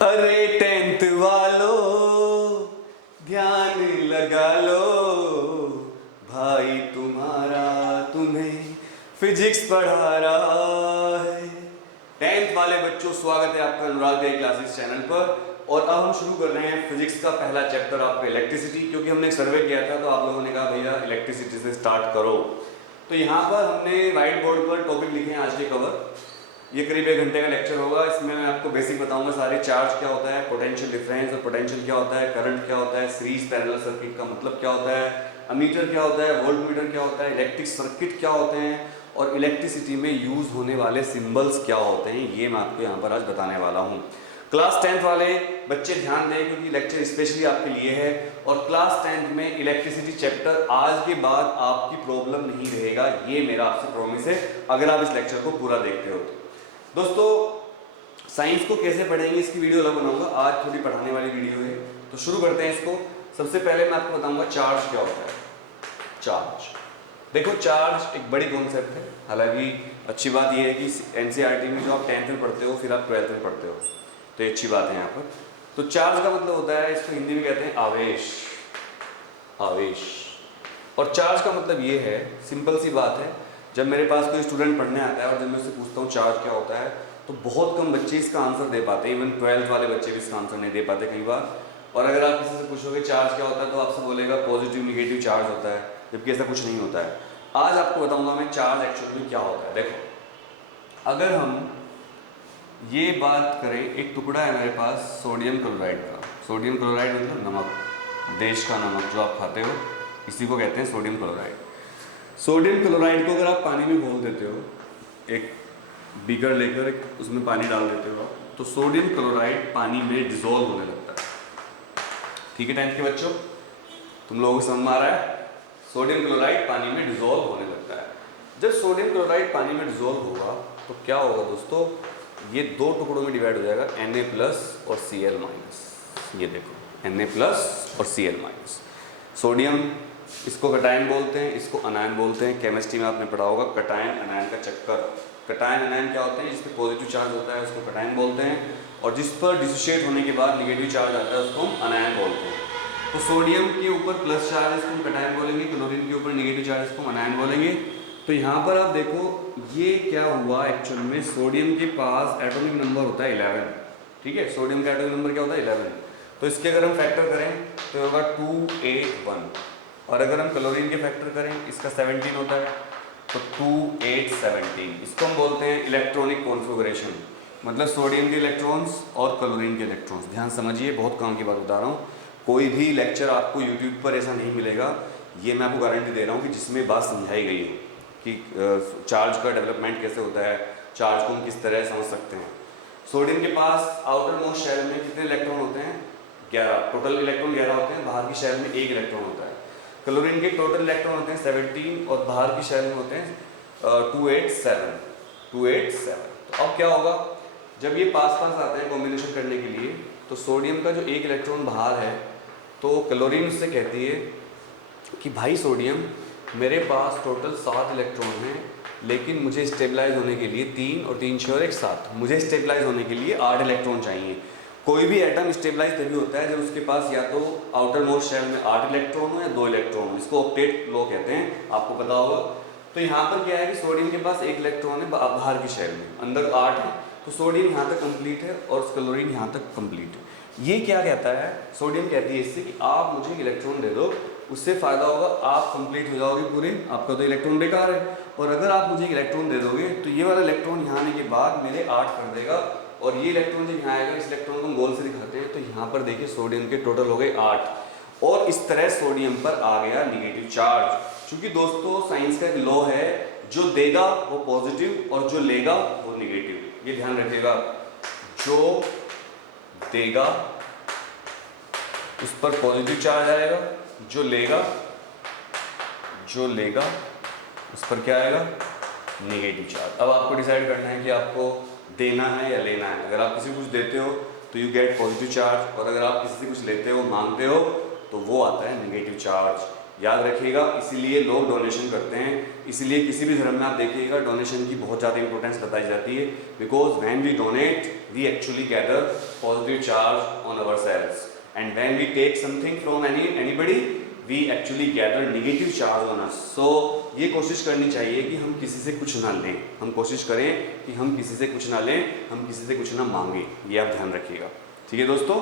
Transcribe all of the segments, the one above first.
अरे टेंथ वालों ध्यान लगा लो, भाई तुम्हारा तुम्हें फिजिक्स पढ़ा रहा है। टेंथ वाले बच्चों, स्वागत है आपका अनुराग डे क्लासेस चैनल पर। और अब हम शुरू कर रहे हैं फिजिक्स का पहला चैप्टर आपका इलेक्ट्रिसिटी, क्योंकि हमने एक सर्वे किया था तो आप लोगों ने कहा भैया इलेक्ट्रिसिटी से स्टार्ट करो। तो यहाँ पर हमने व्हाइट बोर्ड पर टॉपिक लिखे हैं आज के कवर। ये करीब 1 घंटे का लेक्चर होगा। इसमें मैं आपको बेसिक बताऊंगा सारे, चार्ज क्या होता है, पोटेंशियल डिफरेंस और पोटेंशियल क्या होता है, करंट क्या होता है, सीरीज पैरेलल सर्किट का मतलब क्या होता है, अमीटर क्या होता है, वोल्टमीटर क्या होता है, इलेक्ट्रिक सर्किट क्या होते हैं और इलेक्ट्रिसिटी में यूज होने वाले सिंबल्स क्या होते हैं, ये मैं आपको यहाँ पर आज बताने वाला हूँ। क्लास 10th वाले बच्चे ध्यान दें, क्योंकि लेक्चर स्पेशली आपके लिए है। और क्लास 10th में इलेक्ट्रिसिटी चैप्टर आज के बाद आपकी प्रॉब्लम नहीं रहेगा, ये मेरा आपसे प्रॉमिस है, अगर आप इस लेक्चर को पूरा देखते हो तो। दोस्तों, साइंस को कैसे पढ़ेंगे इसकी वीडियो अलग बनाऊंगा, आज थोड़ी पढ़ाने वाली वीडियो है। तो शुरू करते हैं इसको। सबसे पहले मैं आपको बताऊंगा चार्ज क्या होता है। चार्ज देखो, चार्ज एक बड़ी कॉन्सेप्ट है। हालांकि अच्छी बात यह है कि एनसीईआरटी में जो आप 10th में पढ़ते हो फिर आप 12th में पढ़ते हो, तो ये अच्छी बात है यहाँ पर। तो चार्ज का मतलब होता है, इसको हिंदी में कहते हैं आवेश। आवेश। और चार्ज का मतलब ये है, सिंपल सी बात है, जब मेरे पास कोई स्टूडेंट पढ़ने आता है और जब मैं उससे पूछता हूँ चार्ज क्या होता है, तो बहुत कम बच्चे इसका आंसर दे पाते हैं। इवन 12th वाले बच्चे भी इसका आंसर नहीं दे पाते कई बार। और अगर आप किसी से पूछोगे चार्ज क्या होता है, तो आपसे बोलेगा पॉजिटिव निगेटिव चार्ज होता है, जबकि ऐसा कुछ नहीं होता है। आज आपको बताऊंगा मैं चार्ज एक्चुअली में क्या होता है। देखो, अगर हम ये बात करें, एक टुकड़ा है मेरे पास सोडियम क्लोराइड का। सोडियम क्लोराइड मतलब नमक, देश का नमक जो आप खाते हो, इसी को कहते हैं सोडियम क्लोराइड। सोडियम क्लोराइड को अगर आप पानी में घोल देते हो, एक बीकर लेकर उसमें पानी डाल देते हो, तो सोडियम क्लोराइड पानी में डिसॉल्व होने लगता है। ठीक है 10th के बच्चों, तुम लोगों को समझ में आ रहा है? सोडियम क्लोराइड पानी में डिसॉल्व होने लगता है। जब सोडियम क्लोराइड पानी में डिसॉल्व होगा तो क्या होगा दोस्तों, ये दो टुकड़ों में डिवाइड हो जाएगा, Na+ और Cl-। ये देखो, Na+ और Cl-। सोडियम इसको कटायन बोलते हैं, इसको अनायन बोलते हैं। केमिस्ट्री में आपने पढ़ा होगा कटायन अनायन का चक्कर। कटायन अनायन क्या होते हैं, जिस पे पॉजिटिव चार्ज होता है उसको कटायन बोलते हैं, और जिस पर डिसोशिएट होने के बाद निगेटिव चार्ज आता है उसको हम अनायन बोलते हैं। तो सोडियम के ऊपर प्लस चार्ज इसको हम कटायन बोलेंगे, क्लोरीन के ऊपर निगेटिव चार्ज इसको हम अनायन बोलेंगे। तो यहाँ पर आप देखो, ये क्या हुआ एक्चुअल में, सोडियम के पास एटॉमिक नंबर होता है 11। ठीक है, सोडियम का एटॉमिक नंबर क्या होता है 11। तो इसके अगर हम फैक्टर करें तो होगा 281, और अगर हम क्लोरीन के फैक्टर करें, इसका 17 होता है, तो 2817। इसको हम बोलते हैं इलेक्ट्रॉनिक कॉन्फ़िगरेशन, मतलब सोडियम के इलेक्ट्रॉन्स और क्लोरीन के इलेक्ट्रॉन्स। ध्यान समझिए, बहुत काम की बात बता रहा हूँ। कोई भी लेक्चर आपको यूट्यूब पर ऐसा नहीं मिलेगा, ये मैं आपको गारंटी दे रहा हूँ, कि जिसमें बात समझाई गई है कि चार्ज का डेवलपमेंट कैसे होता है, चार्ज को हम किस तरह समझ सकते हैं। सोडियम के पास आउटर मोस्ट शेल में कितने इलेक्ट्रॉन होते हैं? 11। टोटल इलेक्ट्रॉन 11 होते हैं, बाहर की शेल में 1 इलेक्ट्रॉन होता है। क्लोरीन के टोटल इलेक्ट्रॉन होते हैं 17 और बाहर की शेल में होते हैं 287। तो अब क्या होगा, जब ये पास पास आते हैं कॉम्बिनेशन करने के लिए, तो सोडियम का जो 1 इलेक्ट्रॉन बाहर है, तो क्लोरीन उससे कहती है कि भाई सोडियम, मेरे पास टोटल 7 इलेक्ट्रॉन हैं, लेकिन मुझे स्टेबलाइज होने के लिए 3 और 3 6 और 1 7, मुझे स्टेबलाइज होने के लिए 8 इलेक्ट्रॉन चाहिए। कोई भी एटम स्टेबलाइज तभी होता है जब उसके पास या तो आउटर मोस्ट शेल में 8 इलेक्ट्रॉन हो या 2 इलेक्ट्रॉन हो। इसको ऑक्टेट लॉ कहते हैं, आपको पता होगा। तो यहाँ पर क्या है कि सोडियम के पास 1 इलेक्ट्रॉन है बाहर की शेल में, अंदर 8 है, तो सोडियम यहाँ तक कंप्लीट है और क्लोरीन यहाँ तक कंप्लीट है। ये क्या कहता है, सोडियम कहती है इससे कि आप मुझे इलेक्ट्रॉन दे दो, उससे फायदा होगा, आप कंप्लीट हो जाओगे पूरे, आपका तो इलेक्ट्रॉन बेकार है। और अगर आप मुझे इलेक्ट्रॉन दे दोगे तो ये वाला इलेक्ट्रॉन यहाँ आने के बाद मेरे 8 कर देगा, और ये इलेक्ट्रॉन जब यहाँ आएगा, इस इलेक्ट्रॉन को हम गोल से दिखाते हैं, तो यहाँ पर देखिए सोडियम के टोटल हो गए 8, और इस तरह सोडियम पर आ गया निगेटिव चार्ज। क्योंकि दोस्तों साइंस का एक लॉ है, जो देगा वो पॉजिटिव और जो लेगा वो निगेटिव। ये ध्यान रखिएगा, जो देगा उस पर पॉजिटिव चार्ज आएगा, जो लेगा उस पर क्या आएगा, निगेटिव चार्ज। अब आपको डिसाइड करना है कि आपको देना है या लेना है। अगर आप किसी को कुछ देते हो तो यू गेट पॉजिटिव चार्ज, और अगर आप किसी से कुछ लेते हो, मांगते हो, तो वो आता है निगेटिव चार्ज। याद रखिएगा, इसीलिए लोग डोनेशन करते हैं, इसीलिए किसी भी धर्म में आप देखिएगा डोनेशन की बहुत ज़्यादा इंपॉर्टेंस बताई जाती है, because when we donate we actually gather positive charge on our cells, and when we take something from anybody we actually gather negative charge on us. So ये कोशिश करनी चाहिए कि हम किसी से कुछ ना लें, हम कोशिश करें कि हम किसी से कुछ ना लें, हम किसी से कुछ ना मांगें, ये आप ध्यान रखिएगा, ठीक है दोस्तों।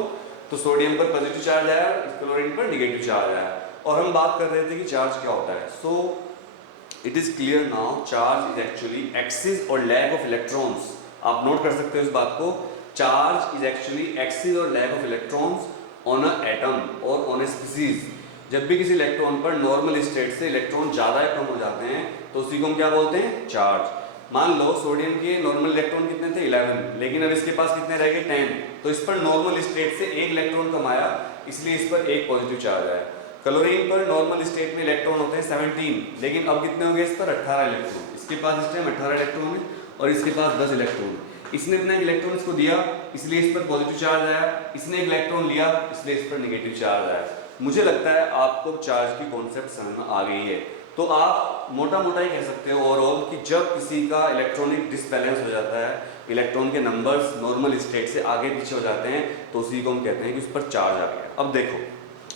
तो सोडियम पर पॉजिटिव चार्ज आया, क्लोरीन पर नेगेटिव चार्ज आया, और हम बात कर रहे थे कि चार्ज क्या होता है। So it is clear now, charge is actually axis और लैग ऑफ इलेक्ट्रॉन्स। आप नोट कर सकते हो इस बात को, चार्ज इज एक्चुअली एक्सिस और lag of electrons on a atom और ऑन ए स्पीसीज। जब भी किसी इलेक्ट्रॉन पर नॉर्मल स्टेट से इलेक्ट्रॉन ज़्यादा या कम हो जाते हैं तो उसी को हम क्या बोलते हैं, चार्ज। मान लो सोडियम के नॉर्मल इलेक्ट्रॉन कितने थे, 11, लेकिन अब इसके पास कितने रह गए, 10, तो इस पर नॉर्मल स्टेट से एक इलेक्ट्रॉन कम आया, इसलिए इस पर एक पॉजिटिव चार्ज आया। क्लोरीन पर नॉर्मल स्टेट में इलेक्ट्रॉन होते हैं 17, लेकिन अब कितने हो गए इस पर, 18 इलेक्ट्रॉन। इसके पास इस टाइम 18 इलेक्ट्रॉन है और इसके पास 10 इलेक्ट्रॉन। इसने अपना एक इलेक्ट्रॉन इसको दिया, इसलिए इस पर पॉजिटिव चार्ज आया, इसने एक इलेक्ट्रॉन लिया, इसलिए इस पर नेगेटिव चार्ज आया। मुझे लगता है आपको चार्ज की कॉन्सेप्ट समझ में आ गई है। तो आप मोटा मोटा ही कह सकते हो ओवरऑल कि जब किसी का इलेक्ट्रॉनिक डिसबैलेंस हो जाता है, इलेक्ट्रॉन के नंबर्स नॉर्मल स्टेट से आगे पीछे हो जाते हैं, तो उसी को हम कहते हैं कि उस पर चार्ज आ गया। अब देखो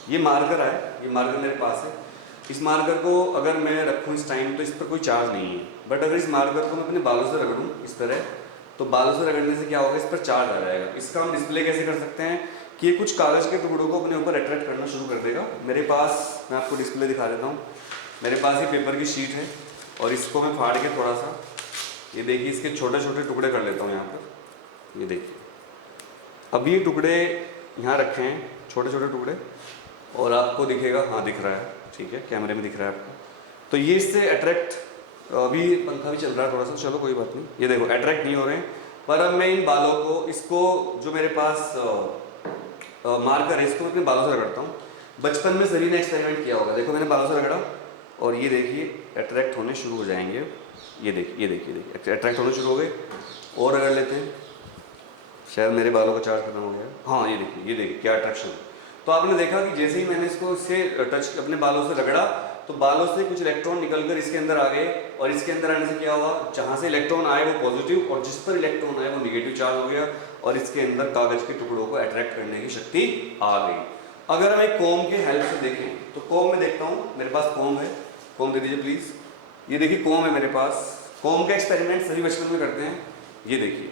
ये मार्कर है, ये मार्कर मेरे पास है, इस मार्कर को अगर मैं रखूँ इस टाइम तो इस पर कोई चार्ज नहीं है, बट अगर इस मार्कर को मैं अपने बालों से रगड़ूँ इस तरह, तो बालों से रगड़ने से क्या होगा, इस पर चार्ज आ जाएगा। इसका हम डिस्प्ले कैसे कर सकते हैं कि ये कुछ कागज़ के टुकड़ों को अपने ऊपर अट्रैक्ट करना शुरू कर देगा। मेरे पास, मैं आपको डिस्प्ले दिखा देता हूँ, मेरे पास ये पेपर की शीट है और इसको मैं फाड़ के थोड़ा सा, ये देखिए इसके छोटे छोटे टुकड़े कर लेता हूँ यहाँ पर, ये देखिए। अब ये टुकड़े यहाँ रखे हैं, छोटे छोटे टुकड़े, और आपको दिखेगा, हाँ दिख रहा है, ठीक है, कैमरे में दिख रहा है आपको। तो ये इससे अट्रैक्ट, अभी पंखा भी चल रहा है थोड़ा सा, चलो कोई बात नहीं, ये देखो अट्रैक्ट नहीं हो रहे हैं। पर अब मैं इन बालों को, इसको जो मेरे पास मार्कर है, इसको मैं अपने बालों से रगड़ता हूँ। बचपन में सभी ने एक्सपेरिमेंट किया होगा, देखो मैंने बालों से रगड़ा और ये देखिए अट्रैक्ट होने शुरू हो जाएंगे। ये देखिए ये देखिए देखिए अट्रैक्ट होने शुरू हो गए। और रगड़ लेते हैं, शायद मेरे बालों का चार्ज खत्म हो गया, हाँ ये देखिए क्या अट्रैक्शन। तो आपने देखा कि जैसे ही मैंने इसको इससे टच अपने बालों से रगड़ा तो बालों से कुछ इलेक्ट्रॉन निकलकर इसके अंदर आ गए, और इसके अंदर आने से क्या हुआ, जहाँ से इलेक्ट्रॉन आए वो पॉजिटिव और जिस पर इलेक्ट्रॉन आए वो नेगेटिव चार्ज हो गया, और इसके अंदर कागज के टुकड़ों को अट्रैक्ट करने की शक्ति आ गई। अगर हम एक कॉम के हेल्प से देखें तो कॉम में देखता हूँ, मेरे पास कॉम है, कॉम दे दीजिए प्लीज। ये देखिए कॉम है मेरे पास। कॉम का एक्सपेरिमेंट सभी बचपन में करते हैं, ये देखिए।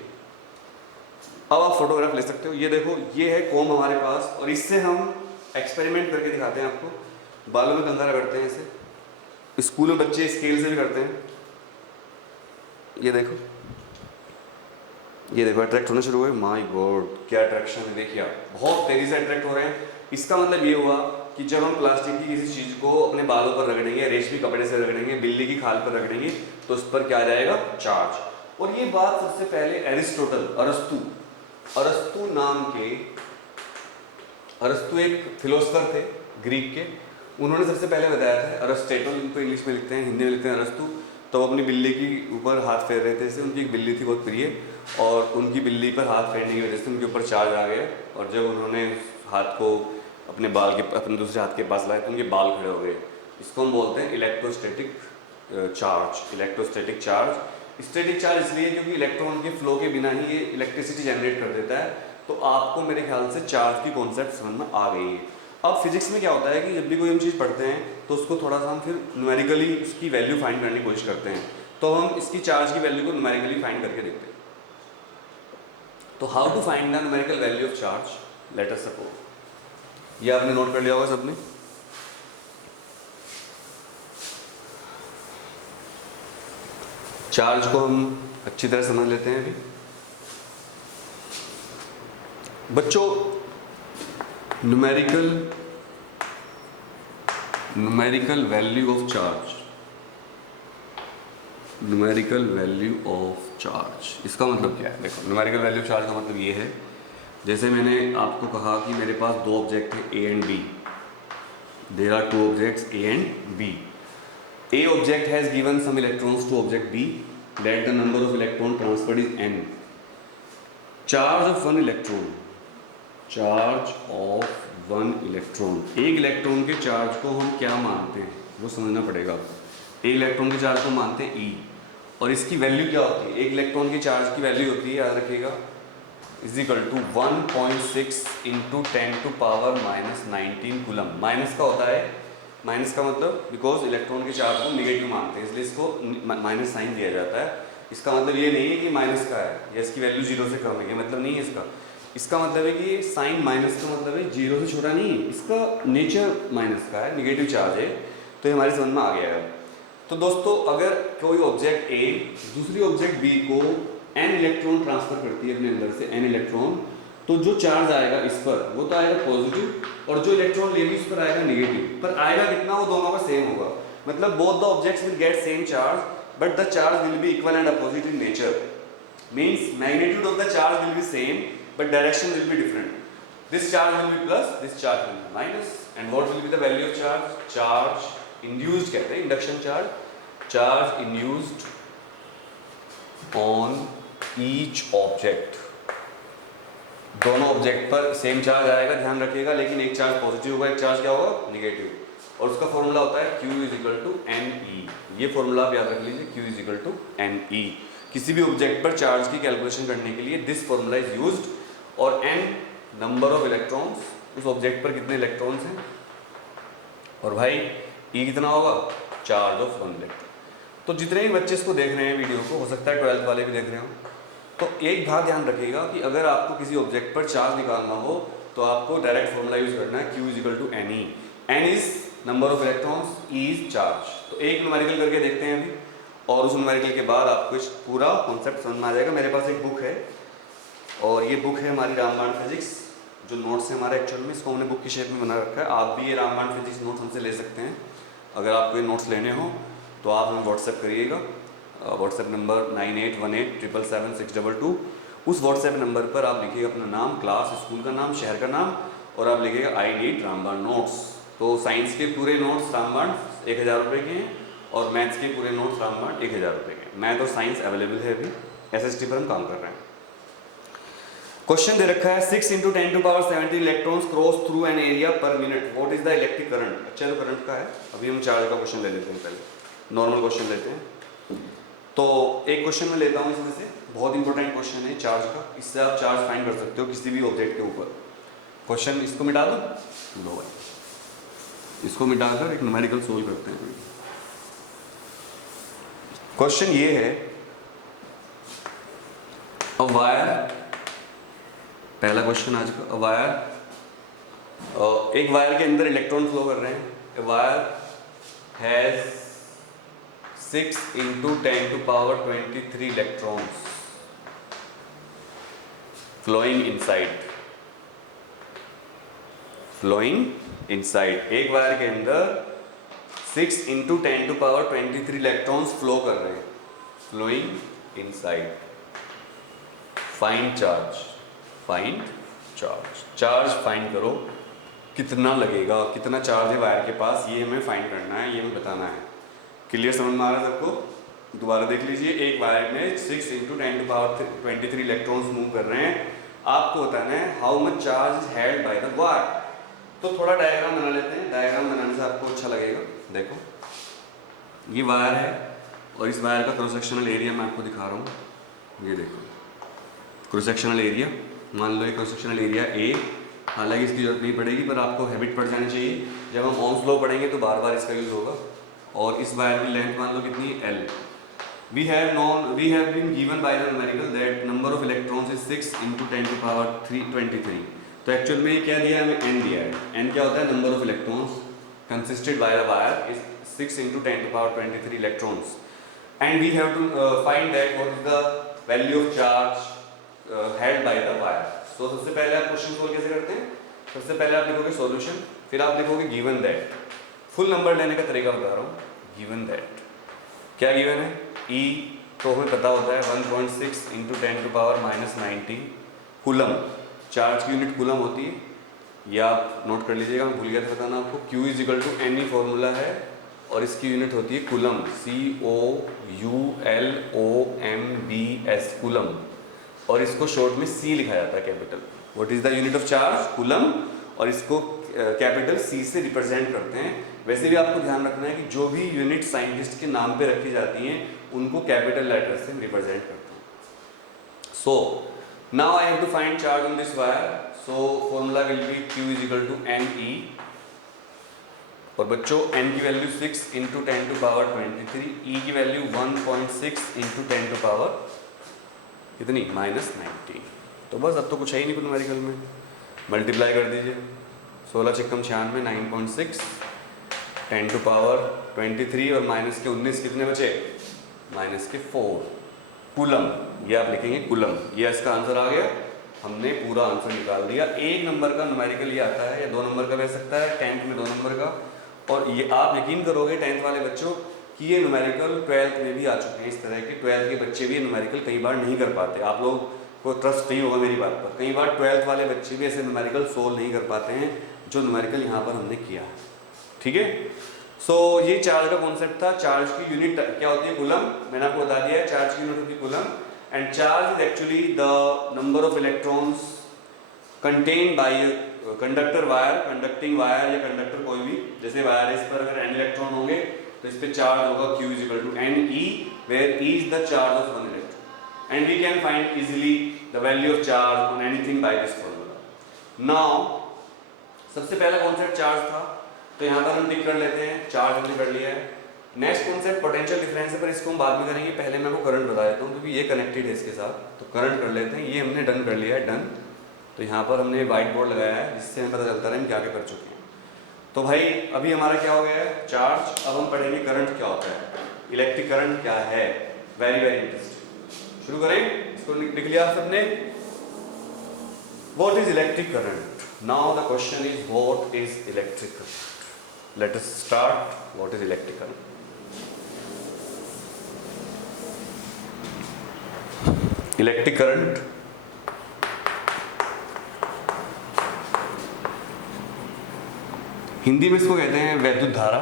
अब आप फोटोग्राफ ले सकते हो, ये देखो ये है कॉम हमारे पास, और इससे हम एक्सपेरिमेंट करके दिखाते हैं आपको। बालों में कंघा रगड़ते हैं इसे, स्कूल में बच्चे स्केल से भी करते हैं। ये देखो ये देखो अट्रैक्ट होने शुरू हुए, माय गॉड क्या अट्रैक्शन है, देखिए आप बहुत तेजी से अट्रैक्ट हो रहे हैं। इसका मतलब ये हुआ कि जब हम प्लास्टिक की किसी चीज को अपने बालों पर रगड़ेंगे, रेशमी कपड़े से रगड़ेंगे, बिल्ली की खाल पर रगड़ेंगे, तो उस पर क्या आ जाएगा, चार्ज। और ये बात सबसे पहले एरिस्टोटल, अरस्तु नाम के, अरस्तु एक फिलोसफर थे ग्रीक के, उन्होंने सबसे पहले बताया था। अरस्टेटल इनको इंग्लिश में लिखते हैं, हिंदी में लिखते हैं अरस्तु। तो अपनी बिल्ली की ऊपर हाथ फेर रहे थे, उनकी एक बिल्ली थी बहुत प्रिय, और उनकी बिल्ली पर हाथ फेरने की वजह से उनके ऊपर चार्ज आ गया, और जब उन्होंने हाथ को अपने बाल के, अपने दूसरे हाथ के पास लाए तो उनके बाल खड़े हो गए। इसको हम बोलते हैं electrostatic charge. Electrostatic charge, static charge इसलिए क्योंकि इलेक्ट्रॉन के फ्लो के बिना ही ये इलेक्ट्रिसिटी जनरेट कर देता है। तो आपको मेरे ख्याल से चार्ज की कॉन्सेप्ट समझ में आ गई है। अब फिजिक्स में क्या होता है कि जब भी कोई हम चीज़ पढ़ते हैं तो उसको थोड़ा सा हम फिर न्यूमेरिकली उसकी वैल्यू फाइंड करने की कोशिश करते हैं। तो हम इसकी चार्ज की वैल्यू को न्यूमेरिकली फाइंड करके देखते हैं। तो how to find the numerical value of charge, let us suppose, ये आपने नोट कर लिया होगा सबने। चार्ज को हम अच्छी तरह समझ लेते हैं अभी बच्चों। Numerical value of charge, numerical value of charge, इसका मतलब क्या है? देखो न्यूमेरिकल वैल्यू ऑफ चार्ज का मतलब ये है, जैसे मैंने आपको कहा कि मेरे पास दो ऑब्जेक्ट हैं A and B, there are two objects A and B. A object has given some electrons to object B, let the number of electron transferred is n. Charge of one electron, charge of one electron, एक electron के charge को हम क्या मानते हैं वो समझना पड़ेगा आपको। एक इलेक्ट्रॉन के चार्ज को मानते हैं ई, और इसकी वैल्यू क्या होती है, एक इलेक्ट्रॉन के चार्ज की वैल्यू होती है, याद रखिएगा, is equal to 1.6 into 10⁻⁻19 coulomb. Minus का होता है, माइनस का मतलब बिकॉज इलेक्ट्रॉन के चार्ज को निगेटिव मानते हैं इसलिए इसको माइनस साइन दिया जाता है। इसका मतलब ये नहीं है कि माइनस का है या इसकी वैल्यू जीरो से कम है, ये मतलब नहीं है इसका। इसका मतलब है कि साइन माइनस का मतलब है जीरो से छोटा नहीं है, इसका नेचर माइनस का है, निगेटिव चार्ज है, तो ये हमारी समझ में आ गया है। तो दोस्तों अगर कोई ऑब्जेक्ट ए दूसरी ऑब्जेक्ट बी को n इलेक्ट्रॉन ट्रांसफर करती है अपने अंदर से n इलेक्ट्रॉन, तो जो चार्ज आएगा इस पर वो तो आएगा पॉजिटिव, और जो इलेक्ट्रॉन लेगी उस पर आएगा निगेटिव। पर आएगा कितना, वो दोनों का सेम होगा, मतलब both the objects will get same charge but the charge will be equal and opposite in nature. Means magnitude of the charge will be same but direction will be different. This charge will be plus, this charge will be minus, and what will be the value of charge, charge induced कहते हैं, induction charge, charge induced on each object. दोनों object पर same charge आएगा, ध्यान रखिएगा, लेकिन एक charge positive होगा, एक चार्ज क्या होगा, निगेटिव, और उसका फॉर्मूला होता है Q is equal to NE। ये फॉर्मूला आप याद रख लीजिए, Q is equal to NE। किसी भी ऑब्जेक्ट पर चार्ज की कैलकुलेशन करने के लिए दिस फॉर्मूला इज यूज्ड, और N नंबर ऑफ इलेक्ट्रॉन्स, उस ऑब्जेक्ट पर कितने इलेक्ट्रॉन्स हैं, और भाई E कितना होगा, चार्ज ऑफ वन इलेक्ट्रॉन। तो जितने भी बच्चे इसको देख रहे हैं वीडियो को, हो सकता है 12th वाले भी देख रहे हो, तो एक बात ध्यान रखिएगा कि अगर आपको किसी ऑब्जेक्ट पर चार्ज निकालना हो तो आपको डायरेक्ट फॉर्मूला यूज करना है, Q is equal to NE। N is number of electrons, E is charge. तो एक न्यूमेरिकल करके देखते हैं अभी, और उस न्यूमेरिकल के बाद आपको इस पूरा कॉन्सेप्ट समझ में आ जाएगा। मेरे पास एक बुक है, और ये बुक है हमारी रामबाण फिजिक्स, जो नोट्स है हमारे एक्चुअल में, इसको हमने बुक की शेप में बना रखा है। आप भी ये रामबाण फिजिक्स नोट्स हमसे ले सकते हैं। अगर आपको ये नोट्स लेने हो तो आप हमें व्हाट्सएप करिएगा, व्हाट्सएप नंबर 9818777622। उस व्हाट्सएप नंबर पर आप लिखिएगा अपना नाम, क्लास, स्कूल का नाम, शहर का नाम, और आप लिखिएगा आई नीड रामबाण नोट्स। तो साइंस के पूरे नोट्स रामबाण 1000 रुपये के हैं, और मैथ्स के पूरे नोट्स रामबाण 1000 रुपये के हैं। मैथ और साइंस अवेलेबल है अभी, SST पर हम काम कर रहे हैं। क्वेश्चन दे रखा है 6 × 10⁻17 electrons cross through an area पर minute, what is the electric current. अच्छा तो करंट का है, अभी हम चार्ज का क्वेश्चन ले लेते हैं, पहले नॉर्मल क्वेश्चन लेते हैं। तो एक क्वेश्चन मैं लेता हूँ इसमें से, बहुत इंपॉर्टेंट क्वेश्चन है चार्ज का, इससे आप चार्ज फाइंड कर सकते हो किसी भी ऑब्जेक्ट के ऊपर। क्वेश्चन इसको मिटा दो, लो भाई, इसको मिटाकर एक न्यूमेरिकल सोल्व करते हैं। क्वेश्चन ये है, अ वायर, पहला क्वेश्चन आज का, अ वायर, एक वायर के अंदर इलेक्ट्रॉन फ्लो कर रहे हैं। A wire has 6 × 10⁻23 electrons flowing inside। एक वायर के अंदर 6 × 10⁻23 इलेक्ट्रॉन्स फ्लो कर रहे हैं, flowing inside। Find charge, charge find करो, कितना लगेगा, कितना चार्ज है वायर के पास, ये हमें फाइंड करना है, ये हमें बताना है। क्लियर समझ में आ रहा है सबको। दोबारा देख लीजिए, एक वायर में 6 × 10⁻23 इलेक्ट्रॉन्स मूव कर रहे हैं, आपको बताना है how much charge is held by the wire. तो थोड़ा डायग्राम बना लेते हैं, डायग्राम बनाने से आपको अच्छा लगेगा। देखो ये वायर है, और इस वायर का क्रॉस सेक्शनल एरिया मैं आपको दिखा रहा हूँ, ये देखो क्रॉस सेक्शनल एरिया, मान लो ये क्रॉस सेक्शनल एरिया A, हालांकि इसकी जरूरत नहीं पड़ेगी पर आपको हैबिट पड़ जानी चाहिए, जब हम ओम्स लॉ पढ़ेंगे तो बार बार इसका यूज होगा। और इस वायर की लेंथ मान लो कितनी है, L। we have been given by the numerical that number of electrons is 6 × 10⁻23। तो एक्चुअल में क्या दिया है हमें, n दिया है। n क्या होता है, number of electrons consisted by the wire is 6 × 10⁻23 electrons, and we have to find that what is the value of charge held by the wire. तो सबसे पहले आप क्वेश्चन सोल्व कैसे करते हैं, सबसे पहले आप लिखोगे सॉल्यूशन, फिर आप लिखोगे गिवन दैट। फुल नंबर लेने का तरीका बता रहा हूँ, गिवन दैट क्या गिवन है, E तो हमें पता होता है 1.6 × 10⁻⁻19 कूलम, चार्ज की यूनिट कूलम होती है, या आप नोट कर लीजिएगा, मैं भूल गया था बताना आपको। Q is equal to NE formula है, और इसकी यूनिट होती है कूलम, COULOMBS कूलम, और इसको शॉर्ट में C लिखा जाता है capital. What is the unit of charge? Coulomb. और इसको कैपिटल सी से रिप्रेजेंट करते हैं। वैसे भी आपको ध्यान रखना है कि जो भी यूनिट साइंटिस्ट के नाम पे रखी जाती हैं उनको कैपिटल लेटर से रिप्रेजेंट करते हैं। So now I have to find charge on this wire. So formula will be Q is equal to NE। और बच्चों n की value 6 into 10 to power 23, E की वैल्यू 1.6 इंटू 10 टू पावर कितनी? -90। तो बस अब तो कुछ है ही नहीं न्यूमेरिकल में, मल्टीप्लाई कर दीजिए। 16 चिक्कम 96, 9.6 10 टू पावर 23 और माइनस के 19 कितने बचे? -4 कूलम। ये आप लिखेंगे कूलम। ये इसका आंसर आ गया। हमने पूरा आंसर निकाल दिया। एक नंबर का न्यूमेरिकल ये आता है, या 2 नंबर का भी आ सकता है, 10th में 2 नंबर का। और ये आप यकीन करोगे 10th वाले बच्चों कि ये न्यूमेरिकल 12th में भी आ चुके हैं इस तरह के। 12th के बच्चे भी ये न्यूमेरिकल कई बार नहीं कर पाते। आप लोग को ट्रस्ट नहीं होगा मेरी बात पर, कई बार 12th वाले बच्चे भी ऐसे न्यूमेरिकल सोल्व नहीं कर पाते हैं जो न्यूमेरिकल यहाँ पर हमने किया है। ठीक है। सो ये चार्ज का कॉन्सेप्ट था। चार्ज की यूनिट क्या होती है? कूलम। मैंने आपको बता दिया है चार्ज की यूनिट होती है coulomb. And charge is actually the number of electrons contain by conductor wire, conducting wire या कंडक्टर कोई भी। जैसे वायर इस पर अगर n इलेक्ट्रॉन होंगे तो इस पे चार्ज होगा Q is equal to NE, where E is the charge of one electron. And we can find easily the value of charge on anything by this formula. Now सबसे पहला concept charge था, तो यहाँ पर हम टिक कर लेते हैं। चार्ज हमने कर लिया है। नेक्स्ट कॉन्सेप्ट पोटेंशियल डिफरेंस है, पर इसको हम बाद में करेंगे। पहले मैं आपको करंट बता देता हूँ क्योंकि ये कनेक्टेड है इसके साथ। तो करंट कर लेते हैं। ये हमने डन कर लिया है, डन। तो यहाँ पर हमने व्हाइट बोर्ड लगाया है जिससे हमें पता चलता है हम क्या क्या कर चुके हैं। तो भाई अभी हमारा क्या हो गया है? चार्ज। अब हम पढ़ेंगे करंट क्या होता है, इलेक्ट्रिक करंट क्या है। Very very interesting. शुरू करें। इसको लिख लिया सबने? What is electric current? Now the question is what is electric current. Let us start. What is electric current? Electric current Hindi में इसको कहते हैं वैद्युत धारा।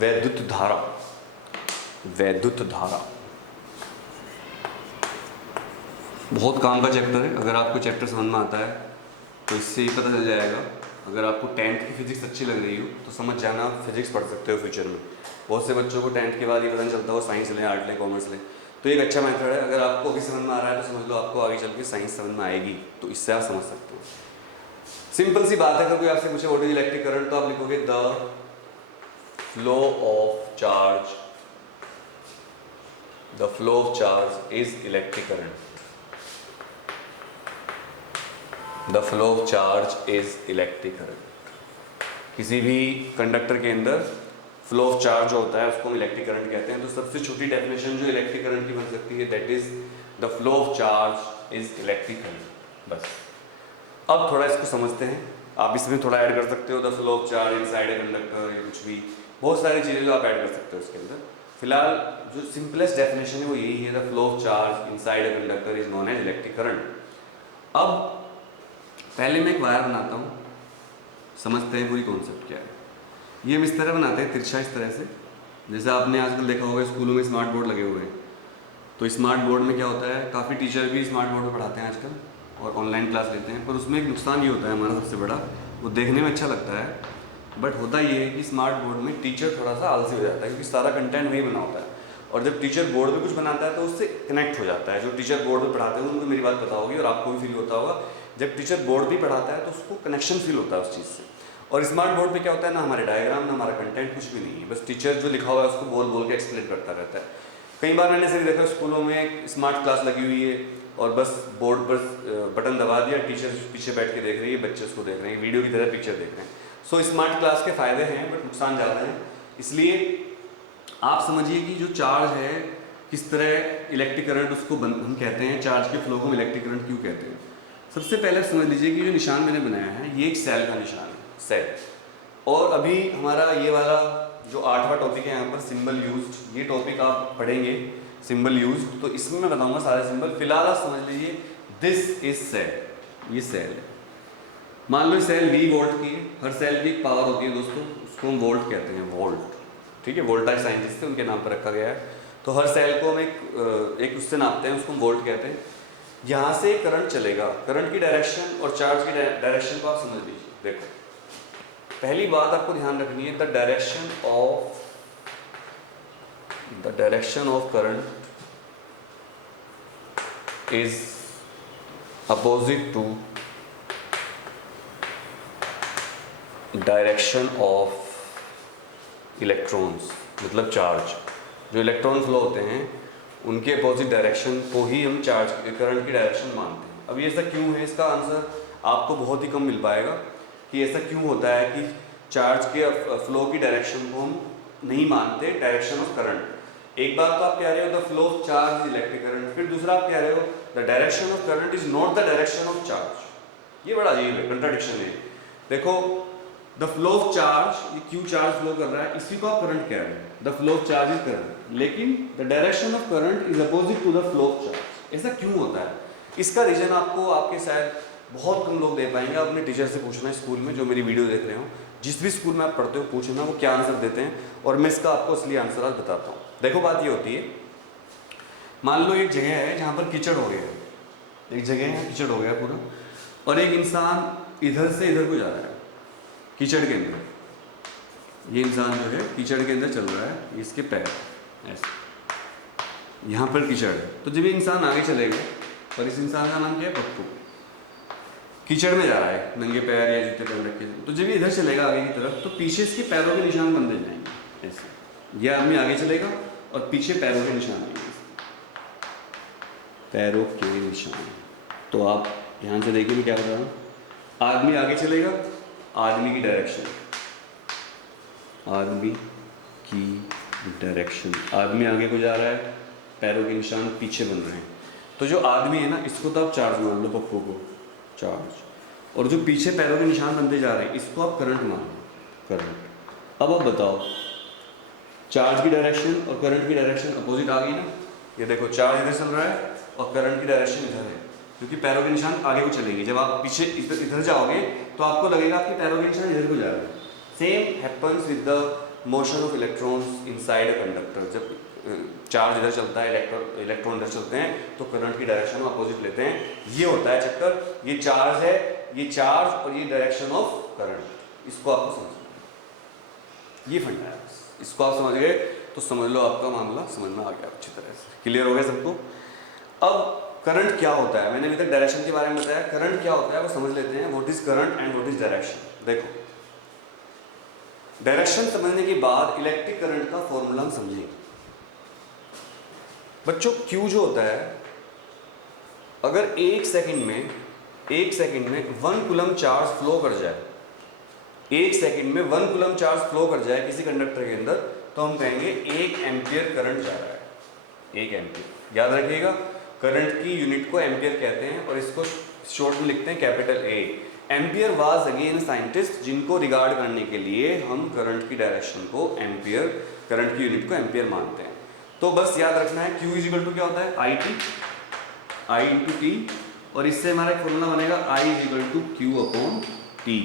वैद्युत धारा, वैद्युत धारा बहुत काम का चैप्टर है। अगर आपको चैप्टर समझ में आता है तो इससे ही पता चल जाएगा। अगर आपको 10th की फिजिक्स अच्छी लग रही हो तो समझ जाना, आप फिजिक्स पढ़ सकते हो फ्यूचर में। बहुत से बच्चों को 10th के बाद ये पता नहीं चलता वो साइंस लें, आर्ट लें, कॉमर्स लें। तो एक अच्छा मेथड है। अगर आपको अभी समझ में आ रहा है तो समझ लो आपको आगे चल के साइंस समझ में आएगी, तो इससे आप समझ सकते हो। सिंपल सी बात है। अगर कोई आपसे पूछे व्हाट इज इलेक्ट्रिक करंट, तो आप लिखोगे the flow of charge. The flow of charge is electric current. The flow of charge is electric current. किसी भी कंडक्टर के अंदर फ्लो ऑफ चार्ज जो होता है उसको हम इलेक्ट्रिक करंट कहते हैं। तो सबसे छोटी डेफिनेशन जो इलेक्ट्रिक करंट की बन सकती है that is the flow of charge is electric current. बस। अब थोड़ा इसको समझते हैं। आप इसमें थोड़ा ऐड कर सकते हो the flow of charge inside a conductor, या कुछ भी बहुत सारी चीज़ें जो आप ऐड कर सकते हो इसके अंदर। फिलहाल जो सिंपलेस्ट डेफिनेशन है वो यही है, the flow of charge inside a conductor is known as electric current. अब पहले मैं एक वायर बनाता हूँ, समझते हैं पूरी कॉन्सेप्ट क्या है। ये हम इस तरह बनाते हैं, तिरछा इस तरह से। जैसे आपने आजकल देखा होगा स्कूलों में स्मार्ट बोर्ड लगे हुए हैं। तो स्मार्ट बोर्ड में क्या होता है, काफ़ी टीचर भी स्मार्ट बोर्ड पर पढ़ाते हैं आजकल और ऑनलाइन क्लास लेते हैं। पर उसमें एक नुकसान ये होता है हमारा सबसे बड़ा, वो देखने में अच्छा लगता है बट होता ये है कि स्मार्ट बोर्ड में टीचर थोड़ा सा आलसी हो जाता है क्योंकि सारा कंटेंट वही बना होता है। और जब टीचर बोर्ड पे कुछ बनाता है तो उससे कनेक्ट हो जाता है। जो टीचर बोर्ड पे पढ़ाते हैं उनको मेरी बात पता होगी और आपको भी फील होता होगा। जब टीचर बोर्ड भी पढ़ाता है तो उसको कनेक्शन फील होता है उस चीज़ से। और स्मार्ट बोर्ड पे क्या होता है ना, हमारे डायग्राम ना हमारा कंटेंट कुछ भी नहीं है, बस टीचर जो लिखा हुआ है उसको बोल बोल के एक्सप्लेन करता रहता है। कई बार मैंने ऐसे देखा स्कूलों में स्मार्ट क्लास लगी हुई है और बस बोर्ड पर बटन दबा दिया, टीचर पीछे बैठ के देख रही है, बच्चे उसको देख रहे हैं, वीडियो की तरह पिक्चर देख रहे हैं। सो स्मार्ट क्लास के फ़ायदे हैं बट नुकसान ज़्यादा हैं। इसलिए आप समझिए कि जो चार्ज है किस तरह इलेक्ट्रिक करंट उसको हम कहते हैं, चार्ज के फ्लो को हम इलेक्ट्रिक करंट क्यों कहते हैं। सबसे पहले समझ लीजिए कि जो निशान मैंने बनाया है ये एक सेल का निशान है, सेल। और अभी हमारा ये वाला जो 8वां टॉपिक है यहाँ पर सिंबल यूज्ड, ये टॉपिक आप पढ़ेंगे सिंबल यूज्ड। तो इसमें मैं बताऊंगा सारे सिंबल। फिलहाल आप समझ लीजिए दिस इज सेल, ये सेल है। मान लो सेल V वोल्ट की है। हर सेल की एक पावर होती है दोस्तों, उसको हम वोल्ट कहते हैं, वोल्ट। ठीक है, वोल्टाज साइंटिस्ट से उनके नाम पर रखा गया है। तो हर सेल को हम एक उससे नापते हैं, उसको हम वोल्ट कहते हैं। यहाँ से करंट चलेगा, करंट की डायरेक्शन और चार्ज की डायरेक्शन को आप समझ लीजिए। देखो पहली बात आपको ध्यान रखनी है, the direction of current is opposite to direction of electrons, मतलब चार्ज। जो इलेक्ट्रॉन फ्लो होते हैं उनके अपोजिट डायरेक्शन को ही हम चार्ज करंट की डायरेक्शन मानते हैं। अब ये ऐसा क्यों है, इसका आंसर आपको बहुत ही कम मिल पाएगा कि ऐसा क्यों होता है कि चार्ज के फ्लो की डायरेक्शन को हम नहीं मानते डायरेक्शन ऑफ करंट। एक बात तो आप कह रहे हो the flow of charge is electric current, फिर दूसरा आप कह रहे हो the direction of current is not the direction of charge. ये बड़ा अजीब है, कंट्राडिक्शन है। देखो द फ्लो ऑफ चार्ज, ये क्यों चार्ज फ्लो कर रहा है, इसी को आप करंट कह रहे हैं, the flow of charge is current, लेकिन the direction of current is opposite to the flow of charge. ऐसा क्यों होता है? इसका रीजन आपको आपके शायद बहुत कम लोग दे पाएंगे। आप अपने टीचर से पूछना है स्कूल में, जो मेरी वीडियो देख रहे हो, जिस भी स्कूल में आप पढ़ते हो पूछना वो क्या आंसर देते हैं, और मैं इसका आपको असली आंसर आज बताता हूँ। देखो बात ये होती है, मान लो एक जगह है जहाँ पर कीचड़ हो गया है, एक जगह है कीचड़ हो गया पूरा, और एक इंसान इधर से इधर को जा रहा है कीचड़ के अंदर। ये इंसान जो है कीचड़ के अंदर चल रहा है, इसके पैर ऐसे यहाँ पर कीचड़ है। तो जब ये इंसान आगे चलेगा, और इस इंसान का नाम क्या है, पप्पू, कीचड़ में जा रहा है नंगे पैर या जूते पहन रखे, तो जब ये इधर चलेगा आगे की तरफ, तो पीछे इसके पैरों के निशान बंधे जाएंगे ऐसे। ये आदमी आगे चलेगा और पीछे पैरों के निशान आएंगे, पैरों के निशान। तो आप ध्यान से देखिए मैं क्या बता रहा हूँ। आदमी आगे चलेगा, आदमी की डायरेक्शन, आदमी की डायरेक्शन, आदमी आगे को जा रहा है, पैरों के निशान पीछे बन रहे हैं। तो जो आदमी है ना, इसको तो आप चार्ज मान लो, पप्पू को चार्ज, और जो पीछे पैरों के निशान बनते जा रहे हैं इसको आप करंट मान लो, करंट। अब आप बताओ, चार्ज की डायरेक्शन और करंट की डायरेक्शन अपोजिट आ गई ना। ये देखो चार्ज इधर चल रहा है और करंट की डायरेक्शन इधर है, क्योंकि पैरों के निशान आगे को चलेंगे। जब आप पीछे इधर जाओगे तो आपको लगेगा आपके पैरों के निशान इधर को जा रहे हैं। Same happens with the motion of electrons inside a conductor. जब चार्ज इधर चलता है, इलेक्ट्रॉन इधर चलते हैं, तो करंट की डायरेक्शन अपोजिट लेते हैं। ये होता है चक्कर। ये चार्ज है, ये चार्ज और ये डायरेक्शन ऑफ करंट, इसको आपको समझना, ये फंडा है। इसको आप समझ गए तो समझ लो आपका मामला समझ में आ गया, अच्छी तरह से क्लियर हो गया सबको। अब करंट क्या होता है, मैंने अभी तक डायरेक्शन के बारे में बताया, करंट क्या होता है वो समझ लेते हैं। What is current and what is direction. देखो डायरेक्शन समझने के बाद इलेक्ट्रिक करंट का फॉर्मूला हम समझेंगे। बच्चों Q जो होता है, अगर एक सेकंड में 1 कूलम चार्ज फ्लो कर जाए, एक सेकंड में 1 कूलम चार्ज फ्लो कर जाए किसी कंडक्टर के अंदर, तो हम कहेंगे 1 एम्पियर करंट जा रहा है। 1 एम्पियर, याद रखिएगा करंट की यूनिट को एम्पियर कहते हैं, और इसको शॉर्ट में लिखते हैं capital A। Ampere was again scientist जिनको रिगार्ड करने के लिए हम करंट की डायरेक्शन को एम्पियर, करंट की यूनिट को एम्पियर मानते हैं। तो बस याद रखना है Q इजिकल टू क्या होता है, I इंटू टी, और इससे हमारा एक फॉर्मूला बनेगा I is equal to Q upon T.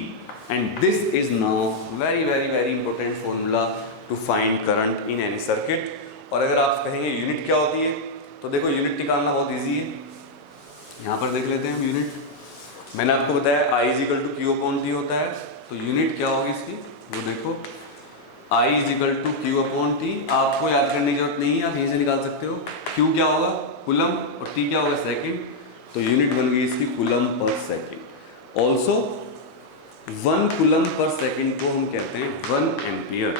And this is now very very very important formula to find current in any circuit. और अगर आप कहेंगे यूनिट क्या होती है, तो देखो यूनिट निकालना बहुत ईजी है। यहाँ पर देख लेते हैं यूनिट। मैंने आपको बताया I is equal to Q upon T होता है, तो यूनिट क्या होगी इसकी, वो देखो I is equal to Q upon T. आपको याद करने की जरूरत नहीं है, आप यहीं से निकाल सकते हो। Q क्या होगा, कूलम, और T क्या होगा, सेकंड। तो यूनिट बन गई इसकी coulomb per second. Also 1 coulomb per second को हम कहते हैं 1 एम्पियर।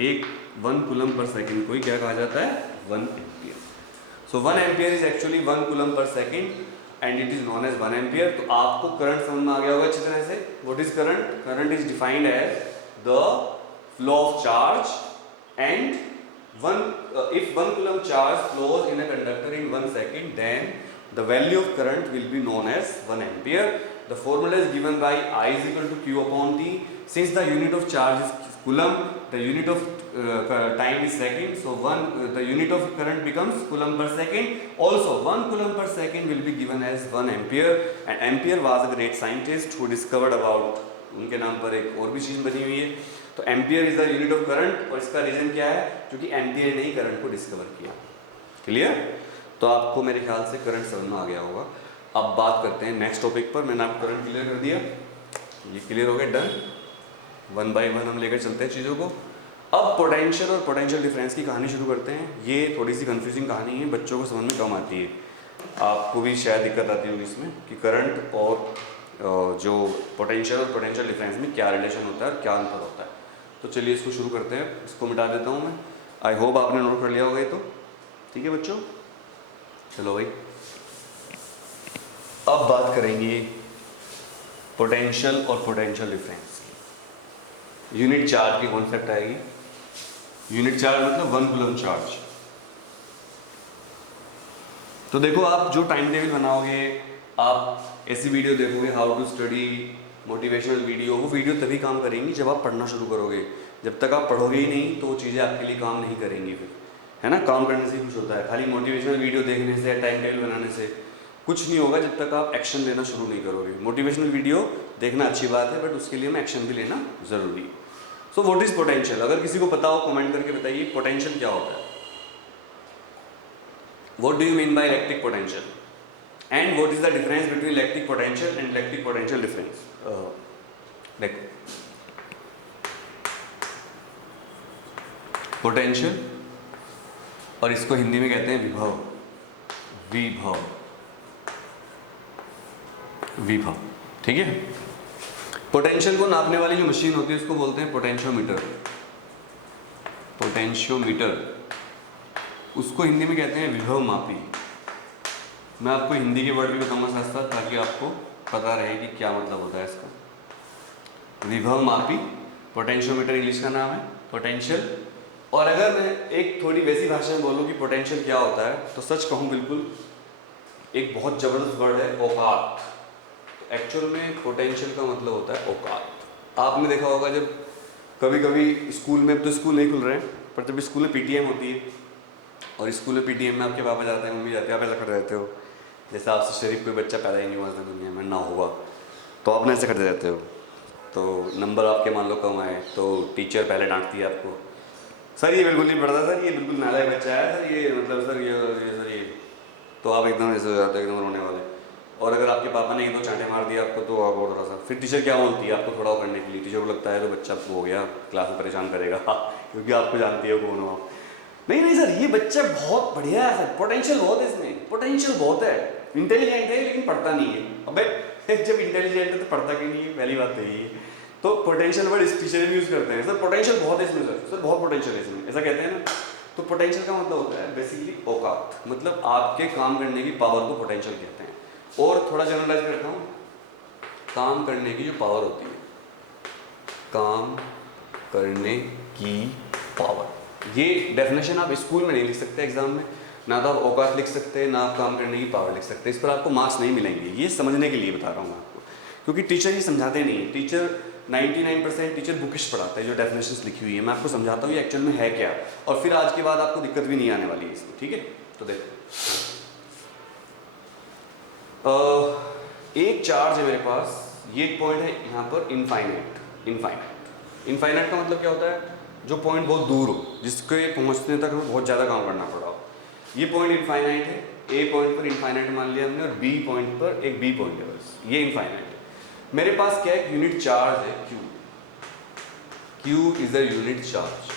एक 1 कूलम पर सेकंड को ही क्या कहा जाता है, 1 ampere. So 1 ampere is actually 1 coulomb per second and it is known as 1 ampere. तो आपको करंट समझ में आ गया होगा अच्छी तरह से। What is current, current is defined as the flow of charge, and if 1 coulomb charge flows in a conductor in 1 second, then the value of current will be known as 1 ampere. The formula is given by I is equal to Q upon T. Since the unit of charge is coulomb, the unit of time is second, so the unit of current becomes coulomb per second. Also 1 coulomb per second will be given as 1 ampere, and Ampere was a great scientist who discovered about, उनके नाम पर एक और भी चीज बनी हुई है। तो ampere is the unit of current, और इसका रीजन क्या है, क्योंकि एम्पियर ने ही करंट को डिस्कवर किया। क्लियर? तो आपको मेरे ख्याल से करंट समझ में आ गया होगा। अब बात करते हैं नेक्स्ट टॉपिक पर। मैंने आपको करंट क्लियर कर दिया, ये क्लियर हो गया, डन। वन बाय वन हम लेकर चलते हैं चीज़ों को। अब पोटेंशियल और पोटेंशियल डिफरेंस की कहानी शुरू करते हैं। ये थोड़ी सी कंफ्यूजिंग कहानी है, बच्चों को समझ में कम आती है, आपको भी शायद दिक्कत आती होगी इसमें कि करंट और जो पोटेंशियल और पोटेंशियल डिफरेंस में क्या रिलेशन होता है और क्या अंतर होता है। तो चलिए इसको शुरू करते हैं। इसको मिटा देता हूँ मैं। आई होप आपने नोट कर लिया होगा ये तो, ठीक है बच्चों। चलो भाई, अब बात करेंगे पोटेंशियल और पोटेंशियल डिफरेंस की। यूनिट चार्ज की कॉन्सेप्ट आएगी। यूनिट चार्ज मतलब 1 कूलम चार्ज। तो देखो, आप जो टाइम टेबल बनाओगे, आप ऐसी वीडियो देखोगे, how to study, motivational video, वो वीडियो तभी काम करेंगी जब आप पढ़ना शुरू करोगे। जब तक आप पढ़ोगे ही नहीं तो वो चीज़ें आपके लिए काम नहीं करेंगी फिर, है ना। काम करने से कुछ होता है, खाली मोटिवेशनल वीडियो देखने से, टाइम टेबल बनाने से कुछ नहीं होगा जब तक आप एक्शन लेना शुरू नहीं करोगे। मोटिवेशनल वीडियो देखना अच्छी बात है, बट उसके लिए में एक्शन भी लेना ज़रूरी है। So what is potential? अगर किसी को पता हो कमेंट करके बताइए, पोटेंशियल क्या होता है। What do you mean by electric potential and what is the difference between electric potential and electric potential difference? देखो, पोटेंशियल, और इसको हिंदी में कहते हैं विभव। विभव, विभव, ठीक है। पोटेंशियल को नापने वाली जो मशीन होती है उसको बोलते हैं पोटेंशियोमीटर। पोटेंशियोमीटर, उसको हिंदी में कहते हैं विभव मापी। मैं आपको हिंदी के वर्ड भी बताऊंगा साथ साथ, ताकि आपको पता रहे कि क्या मतलब होता है इसका। विभव मापी, पोटेंशियोमीटर इंग्लिश का नाम है, पोटेंशियल। और अगर मैं एक थोड़ी वैसी भाषा में बोलूँ कि पोटेंशियल क्या होता है, तो सच कहूँ बिल्कुल एक बहुत ज़बरदस्त वर्ड है, औकात। एक्चुअल में पोटेंशियल का मतलब होता है औकात। आपने देखा होगा जब कभी कभी स्कूल में, अब तो स्कूल नहीं खुल रहे हैं, पर जब स्कूल में पीटीएम होती है और स्कूल में पीटीएम में आपके पापा जाते हैं, मम्मी जाती है, आप ऐसा कर रहते हो जैसे आपसे शरीफ कोई बच्चा पैदा ही नहीं हुआ दुनिया में ना हुआ, तो आपने ऐसे करते रहते हो। तो नंबर आपके मान लो कम आए तो टीचर पहले डांटती है आपको, सर ये बिल्कुल नहीं पढ़ता, सर ये बिल्कुल नालायक बच्चा है, सर ये मतलब सर ये। तो आप एकदम ऐसे हो जाते हो, एकदम रोने वाले। और अगर आपके पापा ने एक दो चांटे मार दिया आपको, तो आप और थोड़ा सा, फिर टीचर क्या बोलती है आपको थोड़ा करने के लिए। टीचर को लगता है तो बच्चा हो गया, क्लास में परेशान करेगा क्योंकि आपको जानती है कौन हो आप। नहीं नहीं सर, ये बच्चा बहुत बढ़िया है सर, पोटेंशियल बहुत है इसमें, पोटेंशियल बहुत है, इंटेलिजेंट है लेकिन पढ़ता नहीं है। अबे जब इंटेलिजेंट है तो पढ़ता क्यों नहीं है? पहली बात तो यही है। तो पोटेंशियल वर्ड इस टीचर यूज करते हैं, सर पोटेंशियल बहुत है इसमें, सर बहुत पोटेंशियल है इसमें, ऐसा कहते हैं ना। तो पोटेंशियल का मतलब होता है बेसिकली औकात, मतलब आपके काम करने की पावर को पोटेंशियल कहते हैं। और थोड़ा जनरलाइज करता हूँ, काम करने की जो पावर होती है, काम करने की पावर, ये डेफिनेशन आप स्कूल में नहीं लिख सकते एग्जाम में, ना तो आप औकात लिख सकते हैं, ना आप काम करने की पावर लिख सकते हैं। इस पर आपको मार्क्स नहीं मिलेंगे। ये समझने के लिए बता रहा हूँ मैं आपको, क्योंकि टीचर ये समझाते नहीं है। टीचर 99% टीचर बुकिश पढ़ाता है, जो डेफिनेशंस लिखी हुई है मैं आपको समझाता हूँ ये एक्चुअल में है क्या, और फिर आज के बाद आपको दिक्कत भी नहीं आने वाली है इसमें, ठीक है। तो देखो, एक चार्ज है मेरे पास, ये एक पॉइंट है यहाँ पर इनफाइनाइट। इनफाइनाइट, इनफाइनाइट का मतलब क्या होता है? जो पॉइंट बहुत दूर हो, जिसके पहुँचने तक हमें बहुत ज़्यादा काम करना पड़ा हो, ये पॉइंट इनफाइनाइट है। ए पॉइंट पर इनफाइनाइट मान लिया हमने, और बी पॉइंट पर एक बी पॉइंट है, बस ये इनफाइनाइट है। मेरे पास क्या है? यूनिट चार्ज है Q। Q is a unit charge,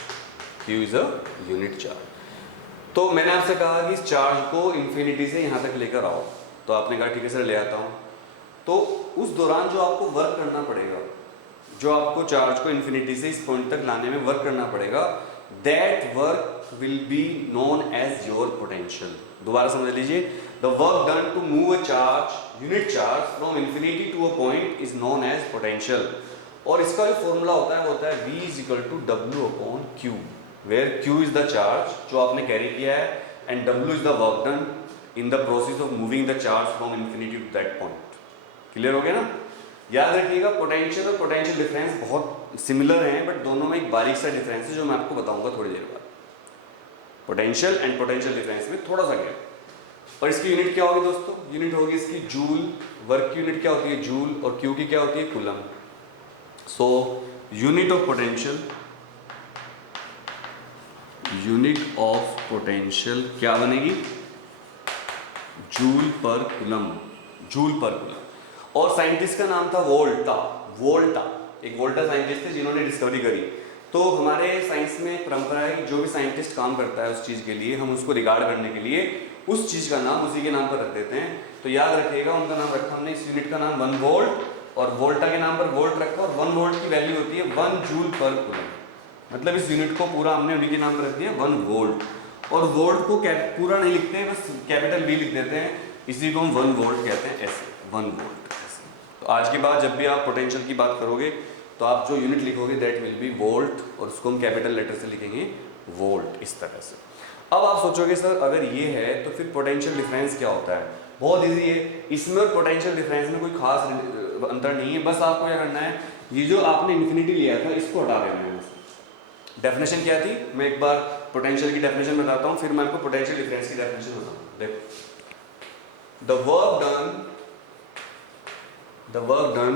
Q is a unit charge. तो मैंने आपसे कहा कि इस चार्ज को इन्फिनिटी से यहाँ तक लेकर आओ, तो आपने कहा ठीक है सर ले आता हूँ। तो उस दौरान जो आपको वर्क करना पड़ेगा, जो आपको चार्ज को इन्फिनिटी से इस पॉइंट तक लाने में वर्क करना पड़ेगा, that work will be known as your potential. दोबारा समझ लीजिए, the work done to move a charge, unit charge from infinity to a point is known as potential. और इसका जो फॉर्मूला होता है वो होता है V is equal to W/Q, where Q is the charge जो आपने कैरी किया है, and W is the work done in the process of moving the charge from infinity to that point. Clear हो गया ना? याद रखिएगा, पोटेंशियल और पोटेंशियल डिफरेंस बहुत सिमिलर हैं, बट दोनों में एक बारीक सा डिफरेंस है जो मैं आपको बताऊंगा थोड़ी देर बाद। पोटेंशियल एंड पोटेंशियल डिफरेंस में थोड़ा सा गैप। और इसकी यूनिट क्या होगी दोस्तों? यूनिट होगी इसकी जूल। वर्क की यूनिट क्या होती है? जूल। और क्यू की क्या होती है? Coulomb. So unit of potential, unit of potential क्या बनेगी? Joule per coulomb. Joule per coulomb. और साइंटिस्ट का नाम था वोल्टा। वोल्टा एक वोल्टा साइंटिस्ट थे जिन्होंने डिस्कवरी करी। तो हमारे साइंस में परंपरा है कि जो भी साइंटिस्ट काम करता है उस चीज़ के लिए, हम उसको रिगार्ड करने के लिए उस चीज़ का नाम उसी के नाम पर रख देते हैं। तो याद रखिएगा, उनका नाम रखा हमने, इस यूनिट का नाम 1 वोल्ट, और वोल्टा के नाम पर वोल्ट रखा, और 1 वोल्ट की वैल्यू होती है 1 जूल पर कूलम। मतलब इस यूनिट को पूरा हमने उन्हीं के नाम पर रख दिया 1 वोल्ट। और वोल्ट को पूरा नहीं लिखते हैं, बस कैपिटल वी लिख देते हैं, इसी को हम 1 वोल्ट कहते हैं, ऐसे 1 वोल्ट ऐसे। तो आज के बाद जब भी आप पोटेंशियल की बात करोगे तो आप जो यूनिट लिखोगे दैट विल बी वोल्ट, और उसको हम कैपिटल लेटर से लिखेंगे वोल्ट, इस तरह से। अब आप सोचोगे सर अगर ये है तो फिर पोटेंशियल डिफरेंस क्या होता है? बहुत इजी है, इसमें और पोटेंशियल डिफरेंस में कोई खास अंतर नहीं है। बस आपको क्या करना है, ये जो आपने इन्फिनिटी लिया था इसको हटा देना है। डेफिनेशन क्या थी, मैं एक बार पोटेंशियल की डेफिनेशन बताता हूँ, फिर मैं आपको पोटेंशियल डिफरेंस की डेफिनेशन बताऊँ। देखो, the work done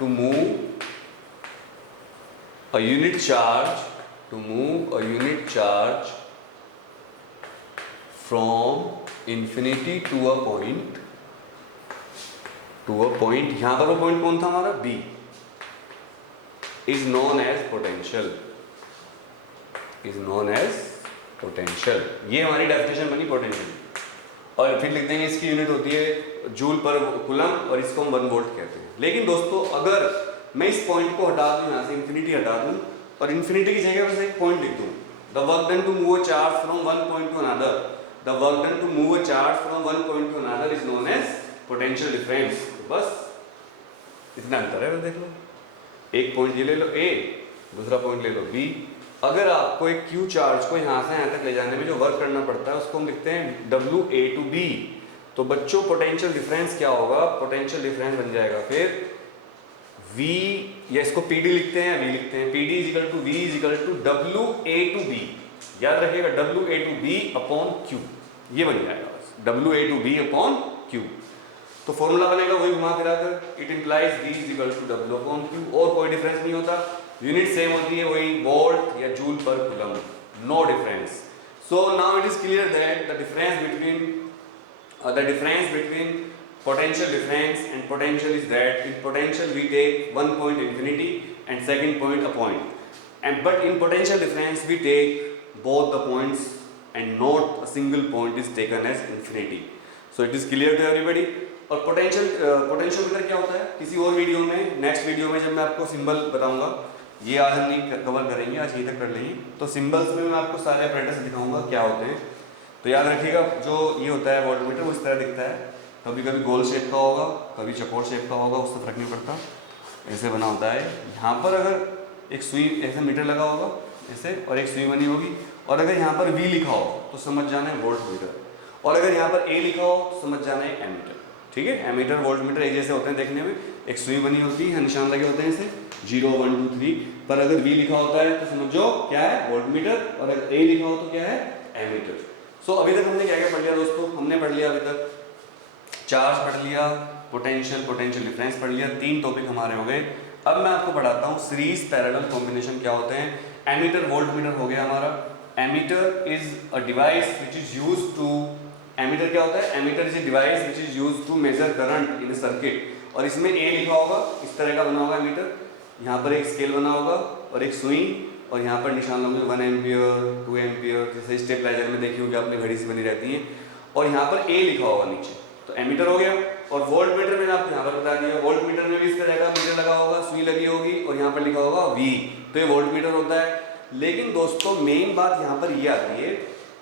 to move a unit charge from infinity to a point, यहां पर वो पॉइंट कौन था हमारा, B, is known as potential, ये हमारी डेफिनेशन बनी पोटेंशियल। और फिर लिख देंगे इसकी यूनिट होती है जूल पर कूलम, और इसको हम 1 वोल्ट कहते हैं। लेकिन दोस्तों अगर मैं इस पॉइंट को हटा दूं, यहाँ से इन्फिनिटी हटा दूं, और इन्फिनिटी की जगह बस एक पॉइंट लिख दूं, the work done to move a charge from one point to another, the work done to move a charge from one point to another is known as potential difference. बस इतना अंतर है, देख लो, एक पॉइंट ये ले लो A, दूसरा point ले लो B। अगर आपको एक Q चार्ज को यहाँ से यहाँ तक ले जाने में जो वर्क करना पड़ता है उसको हम लिखते हैं WA to B। तो बच्चों पोटेंशियल डिफरेंस क्या होगा, पोटेंशियल डिफरेंस बन जाएगा फिर V, या इसको PD लिखते हैं, V लिखते हैं, PD is equal to V is equal to WA to B। याद रखिएगा WA to B upon Q, ये बन जाएगा बस WA to B upon Q। तो फॉर्मूला बनेगा वही घुमा फिरा कर, it implies V is equal to W upon Q, और कोई डिफरेंस नहीं होता, यूनिट सेम होती है वही वोल्ट या joule per coulomb, no difference. So now it is clear that the difference between potential difference and potential is that in potential we take one point infinity and second point a point, and but in potential difference we take both the points and not a single point is taken as infinity. So it is clear to everybody. और potentiometer क्या होता है, किसी और video में, next video में जब मैं आपको सिंबल बताऊंगा, ये आज हम नहीं कवर करेंगे, आज यहीं तक कर लेंगे। तो सिंबल्स में मैं आपको सारे अपरेटस दिखाऊंगा क्या होते हैं। तो याद रखिएगा, जो ये होता है वोल्टमीटर वो इस तरह दिखता है, कभी कभी गोल शेप का होगा, कभी चकोर शेप का होगा, उससे फर्क नहीं पड़ता, ऐसे बना होता है। यहाँ पर अगर एक सुई ऐसे मीटर लगा होगा ऐसे, और एक सुई बनी होगी, और अगर यहाँ पर V लिखा हो तो समझ जाना है वोल्ट मीटर, और अगर यहाँ पर A लिखा हो तो समझ जाना है एमीटर। ठीक है, एमीटर वोल्ट मीटर एक जैसे होते हैं देखने में, एक सुई बनी होती है, निशान लगे होते हैं ऐसे 0 1 2 3, पर अगर V लिखा होता है तो समझो क्या है, वोल्ट मीटर, और अगर A लिखा हो तो क्या है, एमीटर। सो अभी तक हमने क्या क्या पढ़ लिया दोस्तों, हमने पढ़ लिया अभी तक चार्ज पढ़ लिया, पोटेंशियल डिफरेंस पढ़ लिया, 3 टॉपिक हमारे हो गए। अब मैं आपको पढ़ाता हूँ सीरीज पैरेलल कॉम्बिनेशन क्या होते हैं। एमीटर वोल्ट मीटर हो गया हमारा। Ammeter is a device which is used to, ammeter क्या होता है, ammeter is a device which is used to measure current in a circuit, और इसमें A लिखा होगा, इस तरह का बना होगा एमीटर, यहाँ पर एक स्केल बना होगा और एक सुई, और यहाँ पर निशान होंगे 1 एम्पियर 2 एम्पियर, जैसे स्टेबलाइजर में देखी होगी आपने, घड़ी से बनी रहती है, और यहाँ पर A लिखा होगा नीचे, तो एमीटर हो गया। और वोल्ट मीटर मैंने आपको यहाँ पर बता दिया, वोल्ट मीटर में भी इस तरह का मीटर लगा होगा, सुई लगी होगी, और यहाँ पर लिखा होगा V, तो ये वोल्ट मीटर होता है। लेकिन दोस्तों मेन बात यहाँ पर ये आती है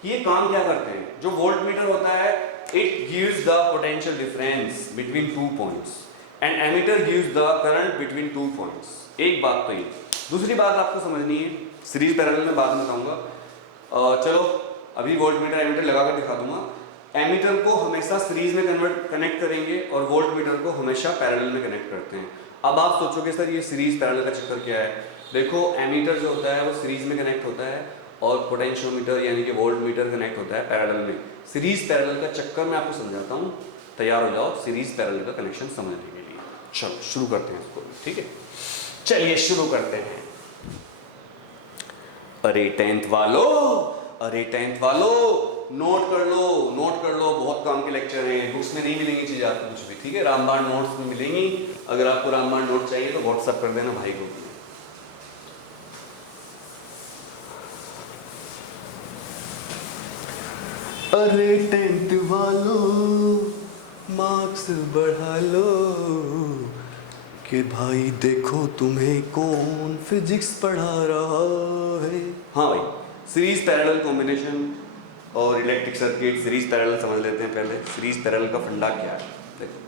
कि ये काम क्या करते हैं। जो वोल्ट मीटर होता है, it gives the potential difference between 2 points, and ammeter gives the current between 2 points. एक बात तो ये, दूसरी बात आपको समझनी है, सीरीज पैरेलल में बाद में बताऊंगा। चलो अभी वोल्ट मीटर एमीटर लगाकर दिखा दूंगा। एमीटर को हमेशा सीरीज में कनेक्ट करेंगे, और वोल्ट मीटर को हमेशा पैरेलल में कनेक्ट करते हैं। अब आप सोचोगे सर ये सीरीज पैरेलल का चक्कर क्या है। देखो एमीटर जो होता है वो सीरीज में कनेक्ट होता है, और पोटेंशियोमीटर यानी कि वोल्ट मीटर कनेक्ट होता है पैरेलल में। सीरीज पैरेलल का चक्कर मैं आपको समझाता हूँ, तैयार हो जाओ सीरीज पैरेलल का कनेक्शन समझने के लिए। चलो शुरू करते हैं इसको, ठीक है, चलिए शुरू करते हैं। अरे टेंथ वालों नोट कर लो, नोट कर लो, बहुत काम के लेक्चर हैं, बुक्स में नहीं मिलेंगी चीज़ें आपको कुछ भी, ठीक है। रामबाण नोट्स में मिलेंगी। अगर आपको रामबाण नोट चाहिए तो व्हाट्सअप कर देना भाई को। अरे 10th वालों मार्क्स बढ़ा लो कि भाई देखो तुम्हें कौन फिजिक्स पढ़ा रहा है। हाँ भाई, सीरीज पैरेलल कॉम्बिनेशन और इलेक्ट्रिक सर्किट, सीरीज पैरेलल समझ लेते हैं पहले। सीरीज पैरेलल का फंडा क्या है, देखो।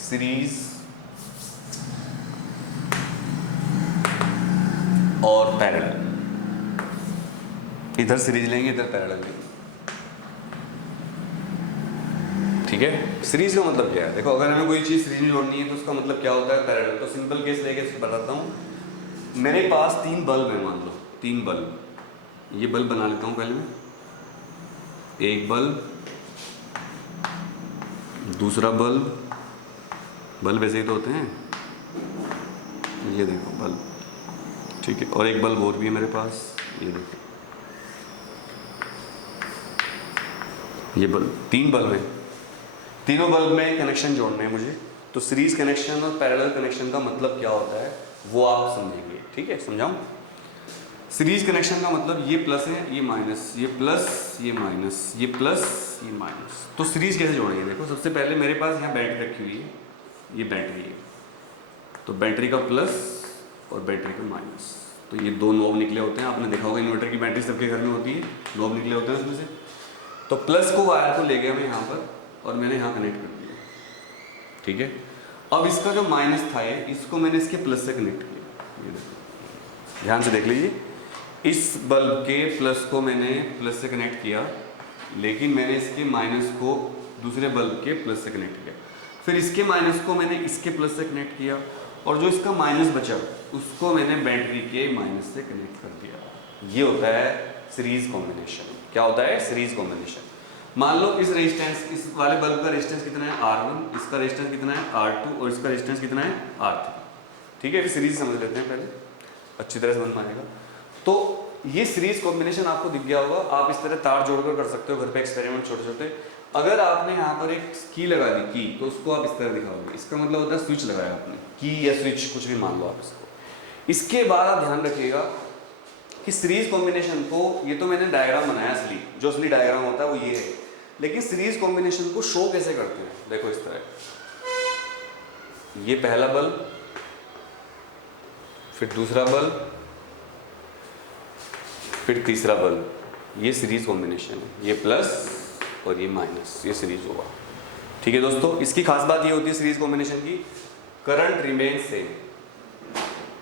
सीरीज और पैरेलल, इधर सीरीज लेंगे इधर पैरेलल लेंगे, ठीक है। सीरीज का मतलब क्या है, देखो अगर हमें कोई चीज़ सीरीज में जोड़नी है तो उसका मतलब क्या होता है, पैरेलल। तो सिंपल केस लेके बताता हूँ। मेरे पास 3 बल्ब है, मान लो 3 बल्ब। ये बल्ब बना लेता हूँ पहले मैं, एक बल्ब, दूसरा बल्ब, बल्ब ऐसे ही तो होते हैं, ये देखो बल्ब, ठीक है। और एक बल्ब और भी है मेरे पास, ये देखो, ये बल्ब, 3 बल्ब है। तीनों बल्ब में कनेक्शन जोड़ने हैं मुझे। तो सीरीज कनेक्शन और पैरेलल कनेक्शन का मतलब क्या होता है वो आप समझेंगे, ठीक है। समझाऊं? सीरीज कनेक्शन का मतलब ये प्लस है, ये माइनस, ये प्लस, ये माइनस, ये प्लस, ये माइनस। तो सीरीज कैसे जोड़ेंगे, देखो सबसे पहले मेरे पास यहाँ बैटरी रखी हुई है, ये बैटरी है, तो बैटरी का प्लस और बैटरी का माइनस, तो ये 2 नॉब निकले होते हैं। आपने देखा होगा इन्वर्टर की बैटरी सबके घर में होती है, नॉब निकले होते हैं उसमें से। तो प्लस को वायर को ले गया मैं यहाँ पर और मैंने यहाँ कनेक्ट कर दिया, ठीक है। अब इसका जो माइनस था ये, इसको मैंने इसके प्लस से कनेक्ट किया, ये देखो ध्यान से देख लीजिए। इस बल्ब के प्लस को मैंने प्लस से कनेक्ट किया, लेकिन मैंने इसके माइनस को दूसरे बल्ब के प्लस से कनेक्ट किया। फिर इसके माइनस को मैंने इसके प्लस से कनेक्ट किया, और जो इसका माइनस बचा उसको मैंने बैटरी के माइनस से कनेक्ट कर दिया। ये होता है सीरीज कॉम्बिनेशन। क्या होता है? Series combination. मान लो इस रेजिस्टेंस, इस वाले बल्ब का रेजिस्टेंस कितना है R1, इसका रेजिस्टेंस कितना है R2 और इसका रेजिस्टेंस कितना है R3, ठीक है। फिर सीरीज समझ लेते हैं पहले, अच्छी तरह समझ में आएगा। तो ये सीरीज कॉम्बिनेशन आपको दिख गया होगा। आप इस तरह तार जोड़कर कर सकते हो घर पे एक्सपेरिमेंट छोटे छोटे। अगर आपने यहाँ पर एक की लगा दी, की, तो उसको आप इस तरह दिखाओगे, इसका मतलब होता है स्विच लगाया आपने, की या स्विच कुछ भी मान लो आप इसको। इसके बाद आप ध्यान रखिएगा कि सीरीज कॉम्बिनेशन को, ये तो मैंने डायग्राम बनाया असली, जो असली डायग्राम होता है वो ये है, लेकिन सीरीज कॉम्बिनेशन को शो कैसे करते हैं, देखो इस तरह। ये पहला बल्ब, फिर दूसरा बल्ब, फिर तीसरा बल्ब, ये सीरीज कॉम्बिनेशन है। ये प्लस और ये माइनस, ये सीरीज होगा, ठीक है दोस्तों। इसकी खास बात ये होती है सीरीज कॉम्बिनेशन की, current remains same,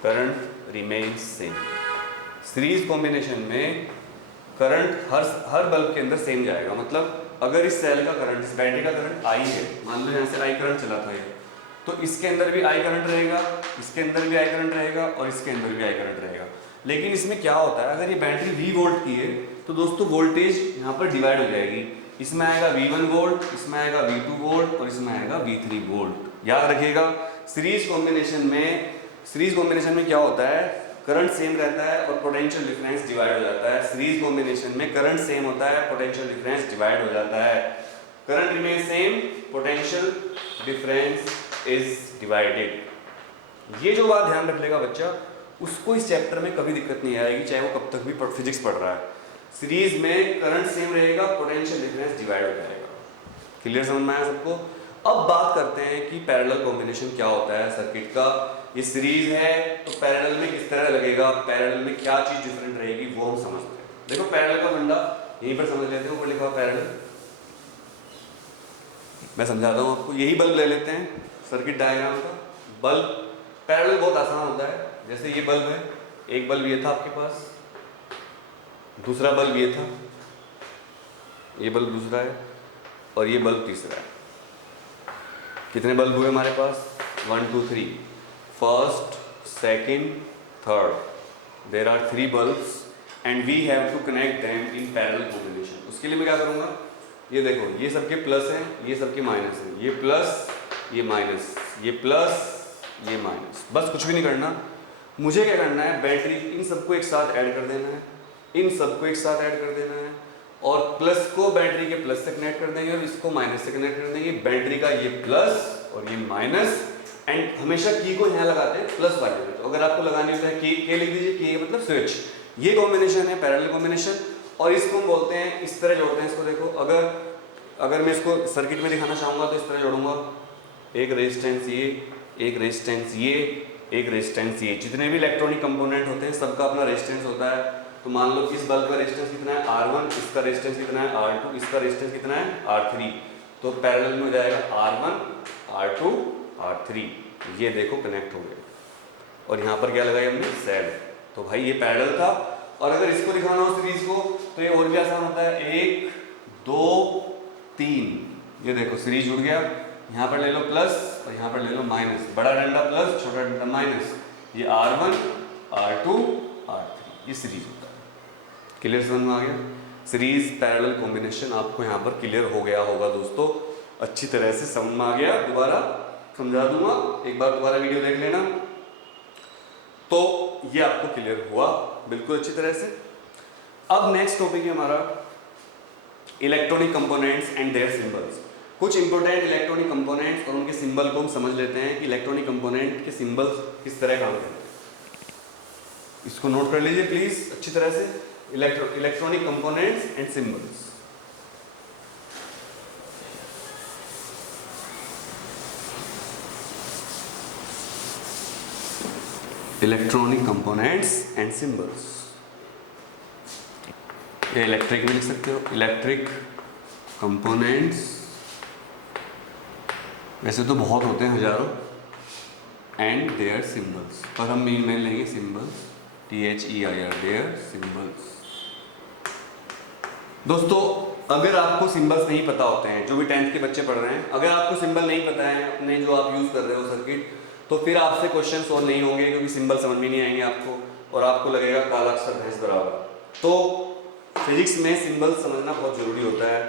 current remains same. Series combination में करंट हर बल्ब के अंदर सेम जाएगा। मतलब अगर इस सेल का करंट, इस बैटरी का करंट I है, मान लो यहाँ से I करंट चला था ये, तो इसके अंदर भी I करंट रहेगा, इसके अंदर भी I करंट रहेगा और इसके अंदर भी I करंट रहेगा। लेकिन इसमें क्या होता है, अगर ये बैटरी V वोल्ट की है तो दोस्तों वोल्टेज यहाँ पर डिवाइड हो जाएगी। इसमें आएगा V1 वोल्ट, इसमें आएगा V2 वोल्ट और इसमें आएगा V3 वोल्ट। याद रखिएगा, सीरीज कॉम्बिनेशन में क्या होता है, करंट सेम रहता है और पोटेंशियल डिफरेंस डिवाइड हो जाता है। सीरीज कॉम्बिनेशन में करंट सेम होता है, पोटेंशियल डिफरेंस डिवाइड हो जाता है। Current remain same, potential difference is divided. ये जो बात ध्यान रख लेगा बच्चा, उसको इस चैप्टर में कभी दिक्कत नहीं आएगी, चाहे वो कब तक भी फिजिक्स पढ़ रहा है। सीरीज में करंट सेम रहेगा, पोटेंशियल डिफरेंस डिवाइड हो जाएगा। क्लियर समझ में आया सबको? अब बात करते हैं कि पैरेलल कॉम्बिनेशन क्या होता है सर्किट का। ये सीरीज है तो पैरेलल में किस तरह लगेगा, पैरेलल में क्या चीज डिफरेंट रहेगी, वो हम समझते हैं। देखो पैरेलल का फंडा यहीं पर समझ लेते हैं, ऊपर लिखा हुआ पैरेलल, मैं समझाता हूँ आपको। यही बल्ब ले लेते हैं, सर्किट डायग्राम का बल्ब। पैरेलल बहुत आसान होता है, जैसे ये बल्ब है, एक बल्ब ये था आपके पास, दूसरा बल्ब ये था, ये बल्ब दूसरा है और ये बल्ब तीसरा है। कितने बल्ब हुए हमारे पास? 1 2 3, first, second, third. There are 3 bulbs and we have to connect them in parallel combination. उसके लिए मैं क्या करूँगा, ये देखो, ये सबके प्लस हैं, ये सबके माइनस हैं, ये प्लस, ये माइनस, ये प्लस, ये माइनस। बस कुछ भी नहीं करना, मुझे क्या करना है, बैटरी इन सबको एक साथ ऐड कर देना है, इन सबको एक साथ ऐड कर देना है, और प्लस को बैटरी के प्लस से कनेक्ट कर देंगे और इसको माइनस से कनेक्ट कर देंगे। बैटरी का ये प्लस और ये माइनस, एंड हमेशा की को यहाँ लगाते हैं प्लस वाले में। तो अगर आपको लगानी होता है के लिख दीजिए, के मतलब स्विच। ये कॉम्बिनेशन है पैरेलल कॉम्बिनेशन, और इसको हम बोलते हैं, इस तरह जोड़ते हैं इसको। देखो अगर मैं इसको सर्किट में दिखाना चाहूँगा तो इस तरह जोड़ूंगा, एक रेजिस्टेंस ये, एक रेजिस्टेंस ये, एक रेजिस्टेंस ये। जितने भी इलेक्ट्रॉनिक कंपोनेंट होते हैं सबका अपना रेजिस्टेंस होता है। तो मान लो इस बल्ब का रेजिस्टेंस कितना है R1, इसका रेजिस्टेंस कितना है R2, इसका रेजिस्टेंस कितना है R3। तो पैरेलल में हो जाएगा R1 R2 R3। ये देखो कनेक्ट हो गए, और यहाँ पर क्या लगाया हमने, Z। तो भाई ये पैरेलल था। और अगर इसको दिखाना हो सीरीज को तो ये और भी आसान होता है, 1 2 3। ये देखो सीरीज जुड़ गया, यहाँ पर ले लो प्लस और यहाँ पर ले लो माइनस, बड़ा डंडा प्लस छोटा डंडा माइनस। ये R1 R2 R3 ये सीरीज होता है। क्लियर समझ में आ गया? सीरीज पैरेलल कॉम्बिनेशन आपको यहाँ पर क्लियर हो गया होगा दोस्तों, अच्छी तरह से समझ में आ गया। दोबारा समझा दूंगा, एक बार दोबारा वीडियो देख लेना। तो ये आपको क्लियर हुआ बिल्कुल अच्छी तरह से। अब नेक्स्ट टॉपिक है हमारा electronic components and their symbols. कुछ इंपॉर्टेंट इलेक्ट्रॉनिक कंपोनेंट्स और उनके सिंबल को हम समझ लेते हैं कि इलेक्ट्रॉनिक कंपोनेंट के सिंबल्स किस तरह काम करते हैं। इसको नोट कर लीजिए प्लीज अच्छी तरह से, electronic components and symbols. Electronic components and symbols, ये इलेक्ट्रिक भी लिख सकते हो, इलेक्ट्रिक कंपोनेंट्स। वैसे तो बहुत होते हैं हजारों, एंड देयर सिंबल्स, पर हम मेन लेंगे सिंबल्स, THEIR, देयर सिंबल्स। दोस्तों अगर आपको सिंबल्स नहीं पता होते हैं, जो भी 10th के बच्चे पढ़ रहे हैं, अगर आपको सिंबल नहीं पता है अपने जो आप यूज़ कर रहे हो सर्किट, तो फिर आपसे क्वेश्चन सॉल्व नहीं होंगे, क्योंकि सिंबल समझ में नहीं आएंगे आपको, और आपको लगेगा काला अक्षर भैंस बराबर। तो फिजिक्स में सिंबल समझना बहुत ज़रूरी होता है।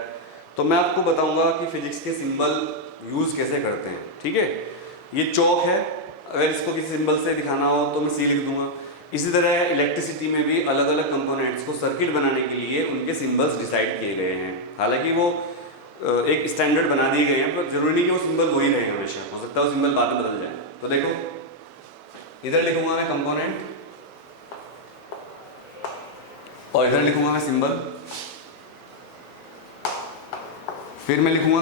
तो मैं आपको बताऊंगा कि फिजिक्स के सिंबल यूज़ कैसे करते हैं, ठीक है। ये चौक है, अगर इसको किसी सिंबल से दिखाना हो तो मैं C लिख दूंगा। इसी तरह इलेक्ट्रिसिटी में भी अलग अलग कंपोनेंट्स को सर्किट बनाने के लिए उनके सिंबल्स डिसाइड किए गए हैं। हालांकि वो एक स्टैंडर्ड बना दिए गए हैं, पर जरूरी नहीं कि वो सिंबल वही रहे हमेशा, हो सकता है वो सिंबल बाद में बदल जाए। तो देखो इधर लिखूंगा मैं कंपोनेंट और इधर लिखूंगा मैं सिंबल, फिर मैं लिखूंगा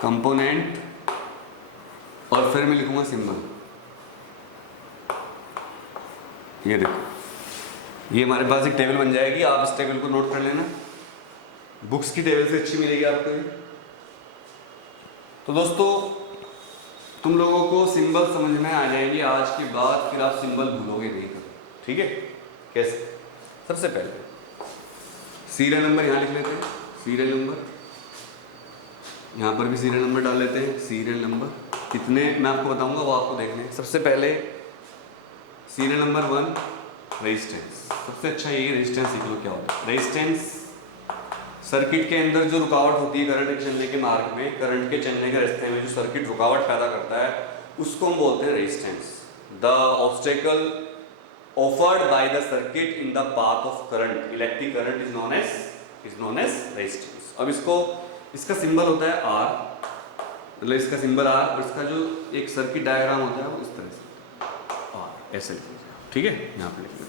कंपोनेंट और फिर मैं लिखूंगा सिंबल। ये देखो ये हमारे पास एक टेबल बन जाएगी, आप इस टेबल को नोट कर लेना, बुक्स की टेबल से अच्छी मिलेगी आपको ये। तो दोस्तों तुम लोगों को सिंबल समझ में आ जाएंगे आज के बाद, फिर आप सिंबल भूलोगे नहीं कभी, ठीक है। कैसे? सबसे पहले सीरियल नंबर यहाँ लिख लेते हैं, सीरियल नंबर, यहाँ पर भी सीरियल नंबर डाल लेते हैं। सीरियल नंबर कितने मैं आपको बताऊंगा वो आपको देखने। सबसे पहले सीरियल नंबर 1 रेजिस्टेंस। सबसे अच्छा यही रेजिस्टेंस सीख लो क्या होता है। रेजिस्टेंस सर्किट के अंदर जो रुकावट होती है करंट के चलने के मार्ग में, करंट के चलने के रास्ते में जो सर्किट रुकावट पैदा करता है उसको हम बोलते हैं resistance. The obstacle offered by the circuit in the path of current, electric current is known as resistance. अब इसका सिंबल होता है R, मतलब इसका सिंबल R, और इसका जो एक सर्किट डायग्राम होता है वो इस तरह से R ऐसे लिखा, ठीक है, यहाँ पे लिखना।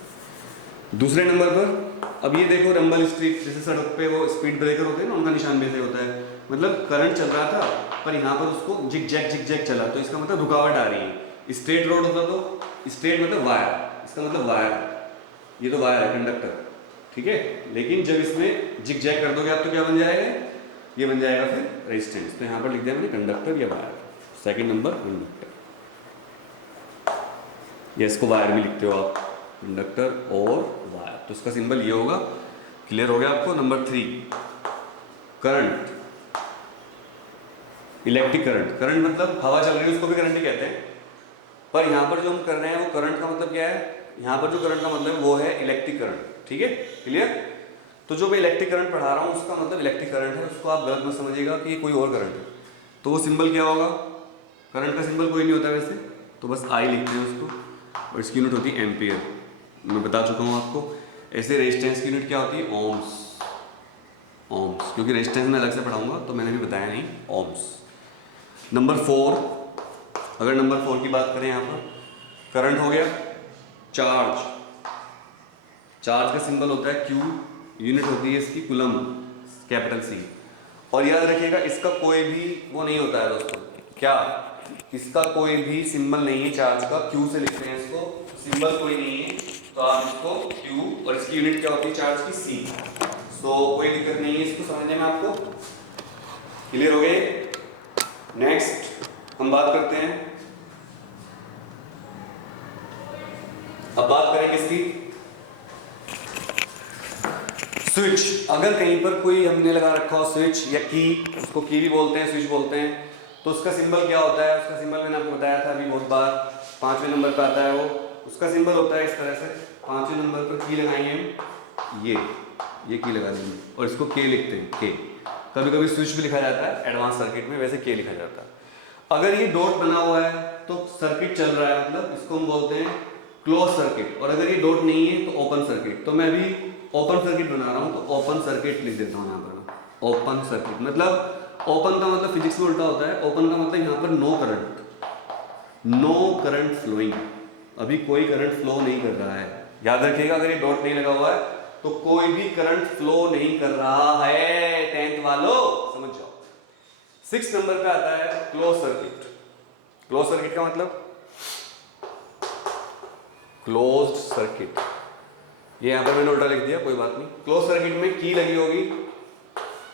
दूसरे नंबर पर अब ये देखो रंबल स्ट्रिप, जैसे सड़क पे वो स्पीड ब्रेकर होते हैं ना, उनका निशान वैसे होता है, मतलब करंट चल रहा था पर यहाँ पर उसको जिग जैग चला, तो इसका मतलब रुकावट आ रही है। स्ट्रेट रोड होता तो स्ट्रेट मतलब वायर, इसका मतलब वायर, ये तो वायर है कंडक्टर, ठीक है। लेकिन जब इसमें जिग जैग कर दोगे आप तो क्या बन जाएगा, ये बन जाएगा फिर रेजिस्टेंस। तो यहाँ पर लिख दिया मैंने कंडक्टर या वायर। सेकंड नंबर कंडक्टर, या इसको वायर भी लिखते हो आप, कंडक्टर और वायर, तो इसका सिंबल ये होगा। क्लियर हो गया आपको। नंबर 3 करंट, इलेक्ट्रिक करंट मतलब हवा चल रही है उसको भी करंट ही कहते हैं, पर यहाँ पर जो हम कर रहे हैं वो करंट का मतलब क्या है, यहाँ पर जो करंट का मतलब है वो है इलेक्ट्रिक करंट, ठीक है। क्लियर। तो जो मैं इलेक्ट्रिक करंट पढ़ा रहा हूँ उसका मतलब इलेक्ट्रिक करंट है, उसको आप गलत मत समझिएगा कि ये कोई और करंट है। तो वो सिंबल क्या होगा, करंट का सिंबल कोई नहीं होता वैसे, तो बस I लिखते हैं उसको, और इसकी यूनिट होती है एम्पियर। मैं बता चुका हूँ आपको। ऐसे रेजिस्टेंस की यूनिट क्या होती है? ओम्स। ओम्स, क्योंकि रेजिस्टेंस में अलग से पढ़ाऊंगा तो मैंने भी बताया नहीं, ओम्स। नंबर 4, अगर नंबर 4 की बात करें यहाँ पर, करंट हो गया, चार्ज। चार्ज का सिंबल होता है Q, यूनिट होती है इसकी कूलम, कैपिटल C। और याद रखिएगा इसका कोई भी वो नहीं होता है दोस्तों, क्या, इसका कोई भी सिंबल नहीं है चार्ज का, Q से लिखते हैं इसको, सिंबल कोई नहीं है, तो आप इसको Q, और इसकी यूनिट क्या होती है चार्ज की? C। सो कोई दिक्कत नहीं है इसको समझने में आपको, क्लियर हो गए? नेक्स्ट हम बात करते हैं, अब बात करें किसकी? स्विच। अगर कहीं पर कोई हमने लगा रखा हो स्विच या की, उसको की भी बोलते हैं, स्विच बोलते हैं, तो उसका सिंबल क्या होता है? उसका सिंबल मैंने आपको बताया था अभी बहुत बार, 5वें नंबर पे आता है वो, उसका सिंबल होता है इस तरह से, 5वें नंबर पर की लगाएंगे हम, ये की लगा देंगे और इसको के लिखते हैं, के। कभी कभी स्विच भी लिखा जाता है एडवांस सर्किट में, वैसे के लिखा जाता है। अगर ये डॉट बना हुआ है तो सर्किट चल रहा है, मतलब इसको हम बोलते हैं क्लोज सर्किट, और अगर ये डॉट नहीं है तो ओपन सर्किट। तो मैं भी ओपन सर्किट बना रहा हूं तो ओपन सर्किट लिख देता हूं यहाँ पर, ओपन सर्किट। मतलब ओपन का मतलब फिजिक्स में उल्टा होता है, ओपन का मतलब यहाँ पर no current, no current flowing, अभी कोई करंट फ्लो नहीं कर रहा है। याद रखिएगा अगर ये डॉट नहीं लगा हुआ है तो कोई भी करंट फ्लो नहीं कर रहा है, 10th वालों समझ जाओ। 6 नंबर पे आता है क्लोज सर्किट। क्लोज सर्किट का मतलब क्लोज्ड सर्किट, ये यहां पर मैंने उल्टा लिख दिया, कोई बात नहीं। क्लोज सर्किट में की लगी होगी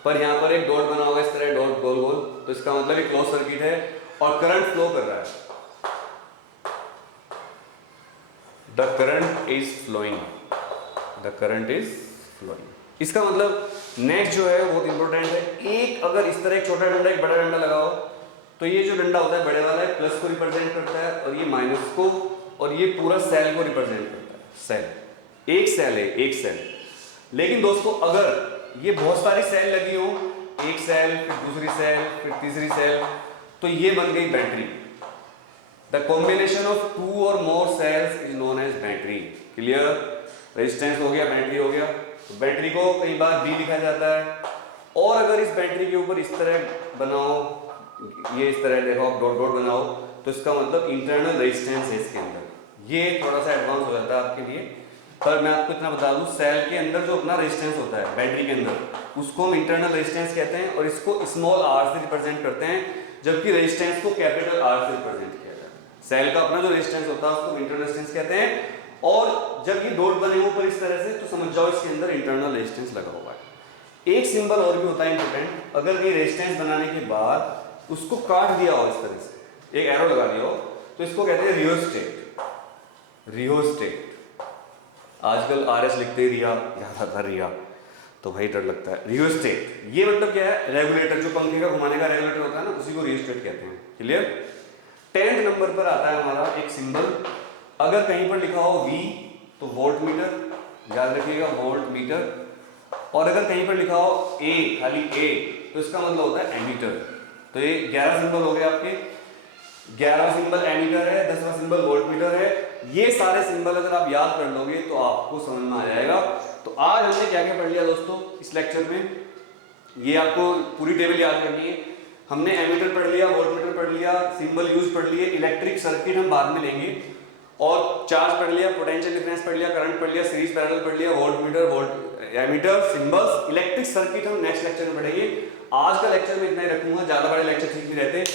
पर यहां पर एक डॉट बना होगा इस तरह, डॉट गोल गोल, तो इसका मतलब ये क्लोज सर्किट है और करंट फ्लो कर रहा है, the current is flowing, the current is flowing. इसका मतलब नेक्स्ट जो है बहुत इंपॉर्टेंट है, एक अगर इस तरह एक छोटा डंडा एक बड़ा डंडा लगाओ तो ये जो डंडा होता है बड़े वाला है प्लस को रिप्रेजेंट करता है और ये माइनस को, और ये पूरा सेल को रिप्रेजेंट करता है। सेल, एक सेल है, एक सेल। लेकिन दोस्तों अगर ये बहुत सारी सेल लगी हो, एक सेल फिर दूसरी सेल फिर तीसरी सेल, तो ये बन गई बैटरी। द कॉम्बिनेशन ऑफ 2 और more cells is known as battery. Clear? Resistance हो गया, बैटरी हो गया। तो बैटरी को कई बार बी लिखा जाता है, और अगर इस बैटरी के ऊपर इस तरह बनाओ, ये इस तरह देखो डॉट डॉट बनाओ, तो इसका मतलब इंटरनल रेजिस्टेंस है इसके अंदर। ये थोड़ा सा एडवांस हो जाता है आपके लिए, पर मैं आपको इतना बता दूं, सेल के अंदर जो अपना रेजिस्टेंस होता है बैटरी के अंदर, उसको हम इंटरनल रेजिस्टेंस कहते हैं, और इसको स्मॉल आर से रिप्रेजेंट करते हैं, जबकि रेजिस्टेंस को कैपिटल आर से रिप्रेजेंट किया जाता है। सेल का अपना जो रेजिस्टेंस होता है उसको इंटरनल रेजिस्टेंस कहते हैं, और जब ये डॉट बने हो पर इस तरह से, तो समझ जाओ इसके अंदर इंटरनल रेजिस्टेंस लगा हुआ है। एक सिंबल और भी होता है इंपॉर्टेंट, अगर ये रेजिस्टेंस बनाने के बाद उसको काट दिया हो इस तरह से, एक एरो लगा दिया हो, तो इसको कहते हैं रियोस्टेट। रियोस्टेट, आजकल आरएस लिखते ही रिया याद आता, रिया तो भाई डर लगता है। रियोस्टेट ये मतलब क्या है? रेगुलेटर, जो पंखे का घुमाने का रेगुलेटर होता है ना, उसी को रियोस्टेट कहते हैं। क्लियर? 10th नंबर पर आता है हमारा एक सिंबल, अगर कहीं पर लिखा हो V तो वोल्ट मीटर, याद रखिएगा वोल्ट मीटर, और अगर कहीं पर लिखा हो A, खाली A, तो इसका मतलब होता है एमीटर। तो ये 11 सिंबल हो गए आपके, 11वां सिंबल एमीटर है, 10वां सिंबल वोल्ट मीटर है। ये सारे सिंबल अगर आप याद कर लोगे तो आपको समझ में आ जाएगा। तो आज हमने क्या क्या पढ़ लिया दोस्तों इस लेक्चर में, ये आपको पूरी टेबल याद करनी है। हमने एमीटर पढ़ लिया, वोल्ट मीटर पढ़ लिया, सिंबल यूज पढ़ लिए, इलेक्ट्रिक सर्किट हम बाद में लेंगे, और चार्ज पढ़ लिया, पोटेंशियल डिफरेंस पढ़ लिया, करंट पढ़ लिया, सीरीज पैरेलल पढ़ लिया, voltmeter, volt ammeter, symbols, electric circuit हम नेक्स्ट लेक्चर में पढ़ेंगे। आज का लेक्चर में इतना ही रखूंगा, ज्यादा बड़े लेक्चर ठीक नहीं रहते।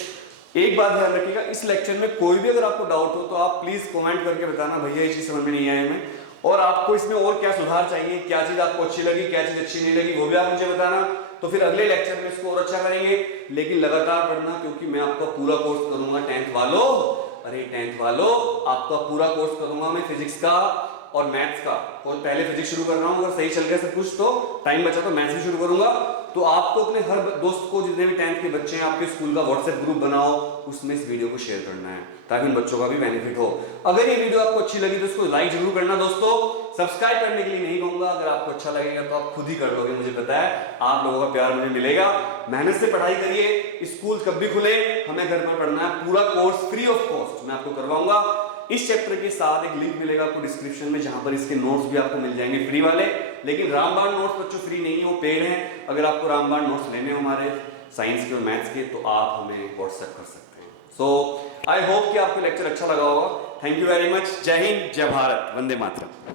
एक बात ध्यान रखिएगा, इस लेक्चर में कोई भी अगर आपको डाउट हो तो आप प्लीज कमेंट करके बताना, भैया ये चीज समझ में नहीं आई हमें, और आपको इसमें और क्या सुधार चाहिए, क्या चीज आपको अच्छी लगी, क्या चीज अच्छी नहीं लगी, वो भी आप मुझे बताना। तो फिर अगले लेक्चर में इसको और अच्छा करेंगे। लेकिन लगातार पढ़ना, क्योंकि मैं आपका पूरा कोर्स करूंगा 10th वालों, अरे 10th वालों आपका पूरा कोर्स करूंगा मैं फिजिक्स का और मैथ्स का। और पहले फिजिक्स शुरू कर रहा हूं, अगर सही चल गया सब कुछ तो टाइम बचा तो मैथ्स भी शुरू करूंगा। तो आपको अपने हर दोस्त को, जितने भी 10th के बच्चे हैं आपके स्कूल का, व्हाट्सएप ग्रुप बनाओ, उसमें इस वीडियो को शेयर करना है ताकि उन बच्चों का भी बेनिफिट हो। अगर ये वीडियो आपको अच्छी लगी तो इसको लाइक जरूर करना दोस्तों। सब्सक्राइब करने के लिए नहीं कहूंगा, अगर आपको अच्छा लगेगा तो आप खुद ही कर लोगे, मुझे पता है आप लोगों का प्यार मुझे मिलेगा। मेहनत से पढ़ाई करिए, स्कूल कब भी खुले हमें घर पर पढ़ना है, पूरा कोर्स फ्री ऑफ कॉस्ट मैं आपको करवाऊंगा। इस चैप्टर के साथ एक लिंक मिलेगा आपको डिस्क्रिप्शन में, जहां पर इसके नोट्स भी आपको मिल जाएंगे फ्री वाले। लेकिन रामबाण नोट्स बच्चों फ्री नहीं है, वो पेड हैं। अगर आपको रामबाण नोट्स लेने हो हमारे साइंस के और मैथ्स के, तो आप हमें व्हाट्सएप कर सकते हैं। सो आई होप कि आपको लेक्चर अच्छा लगा होगा। Thank you very much. जय हिंद, जय भारत, वंदे मातरम।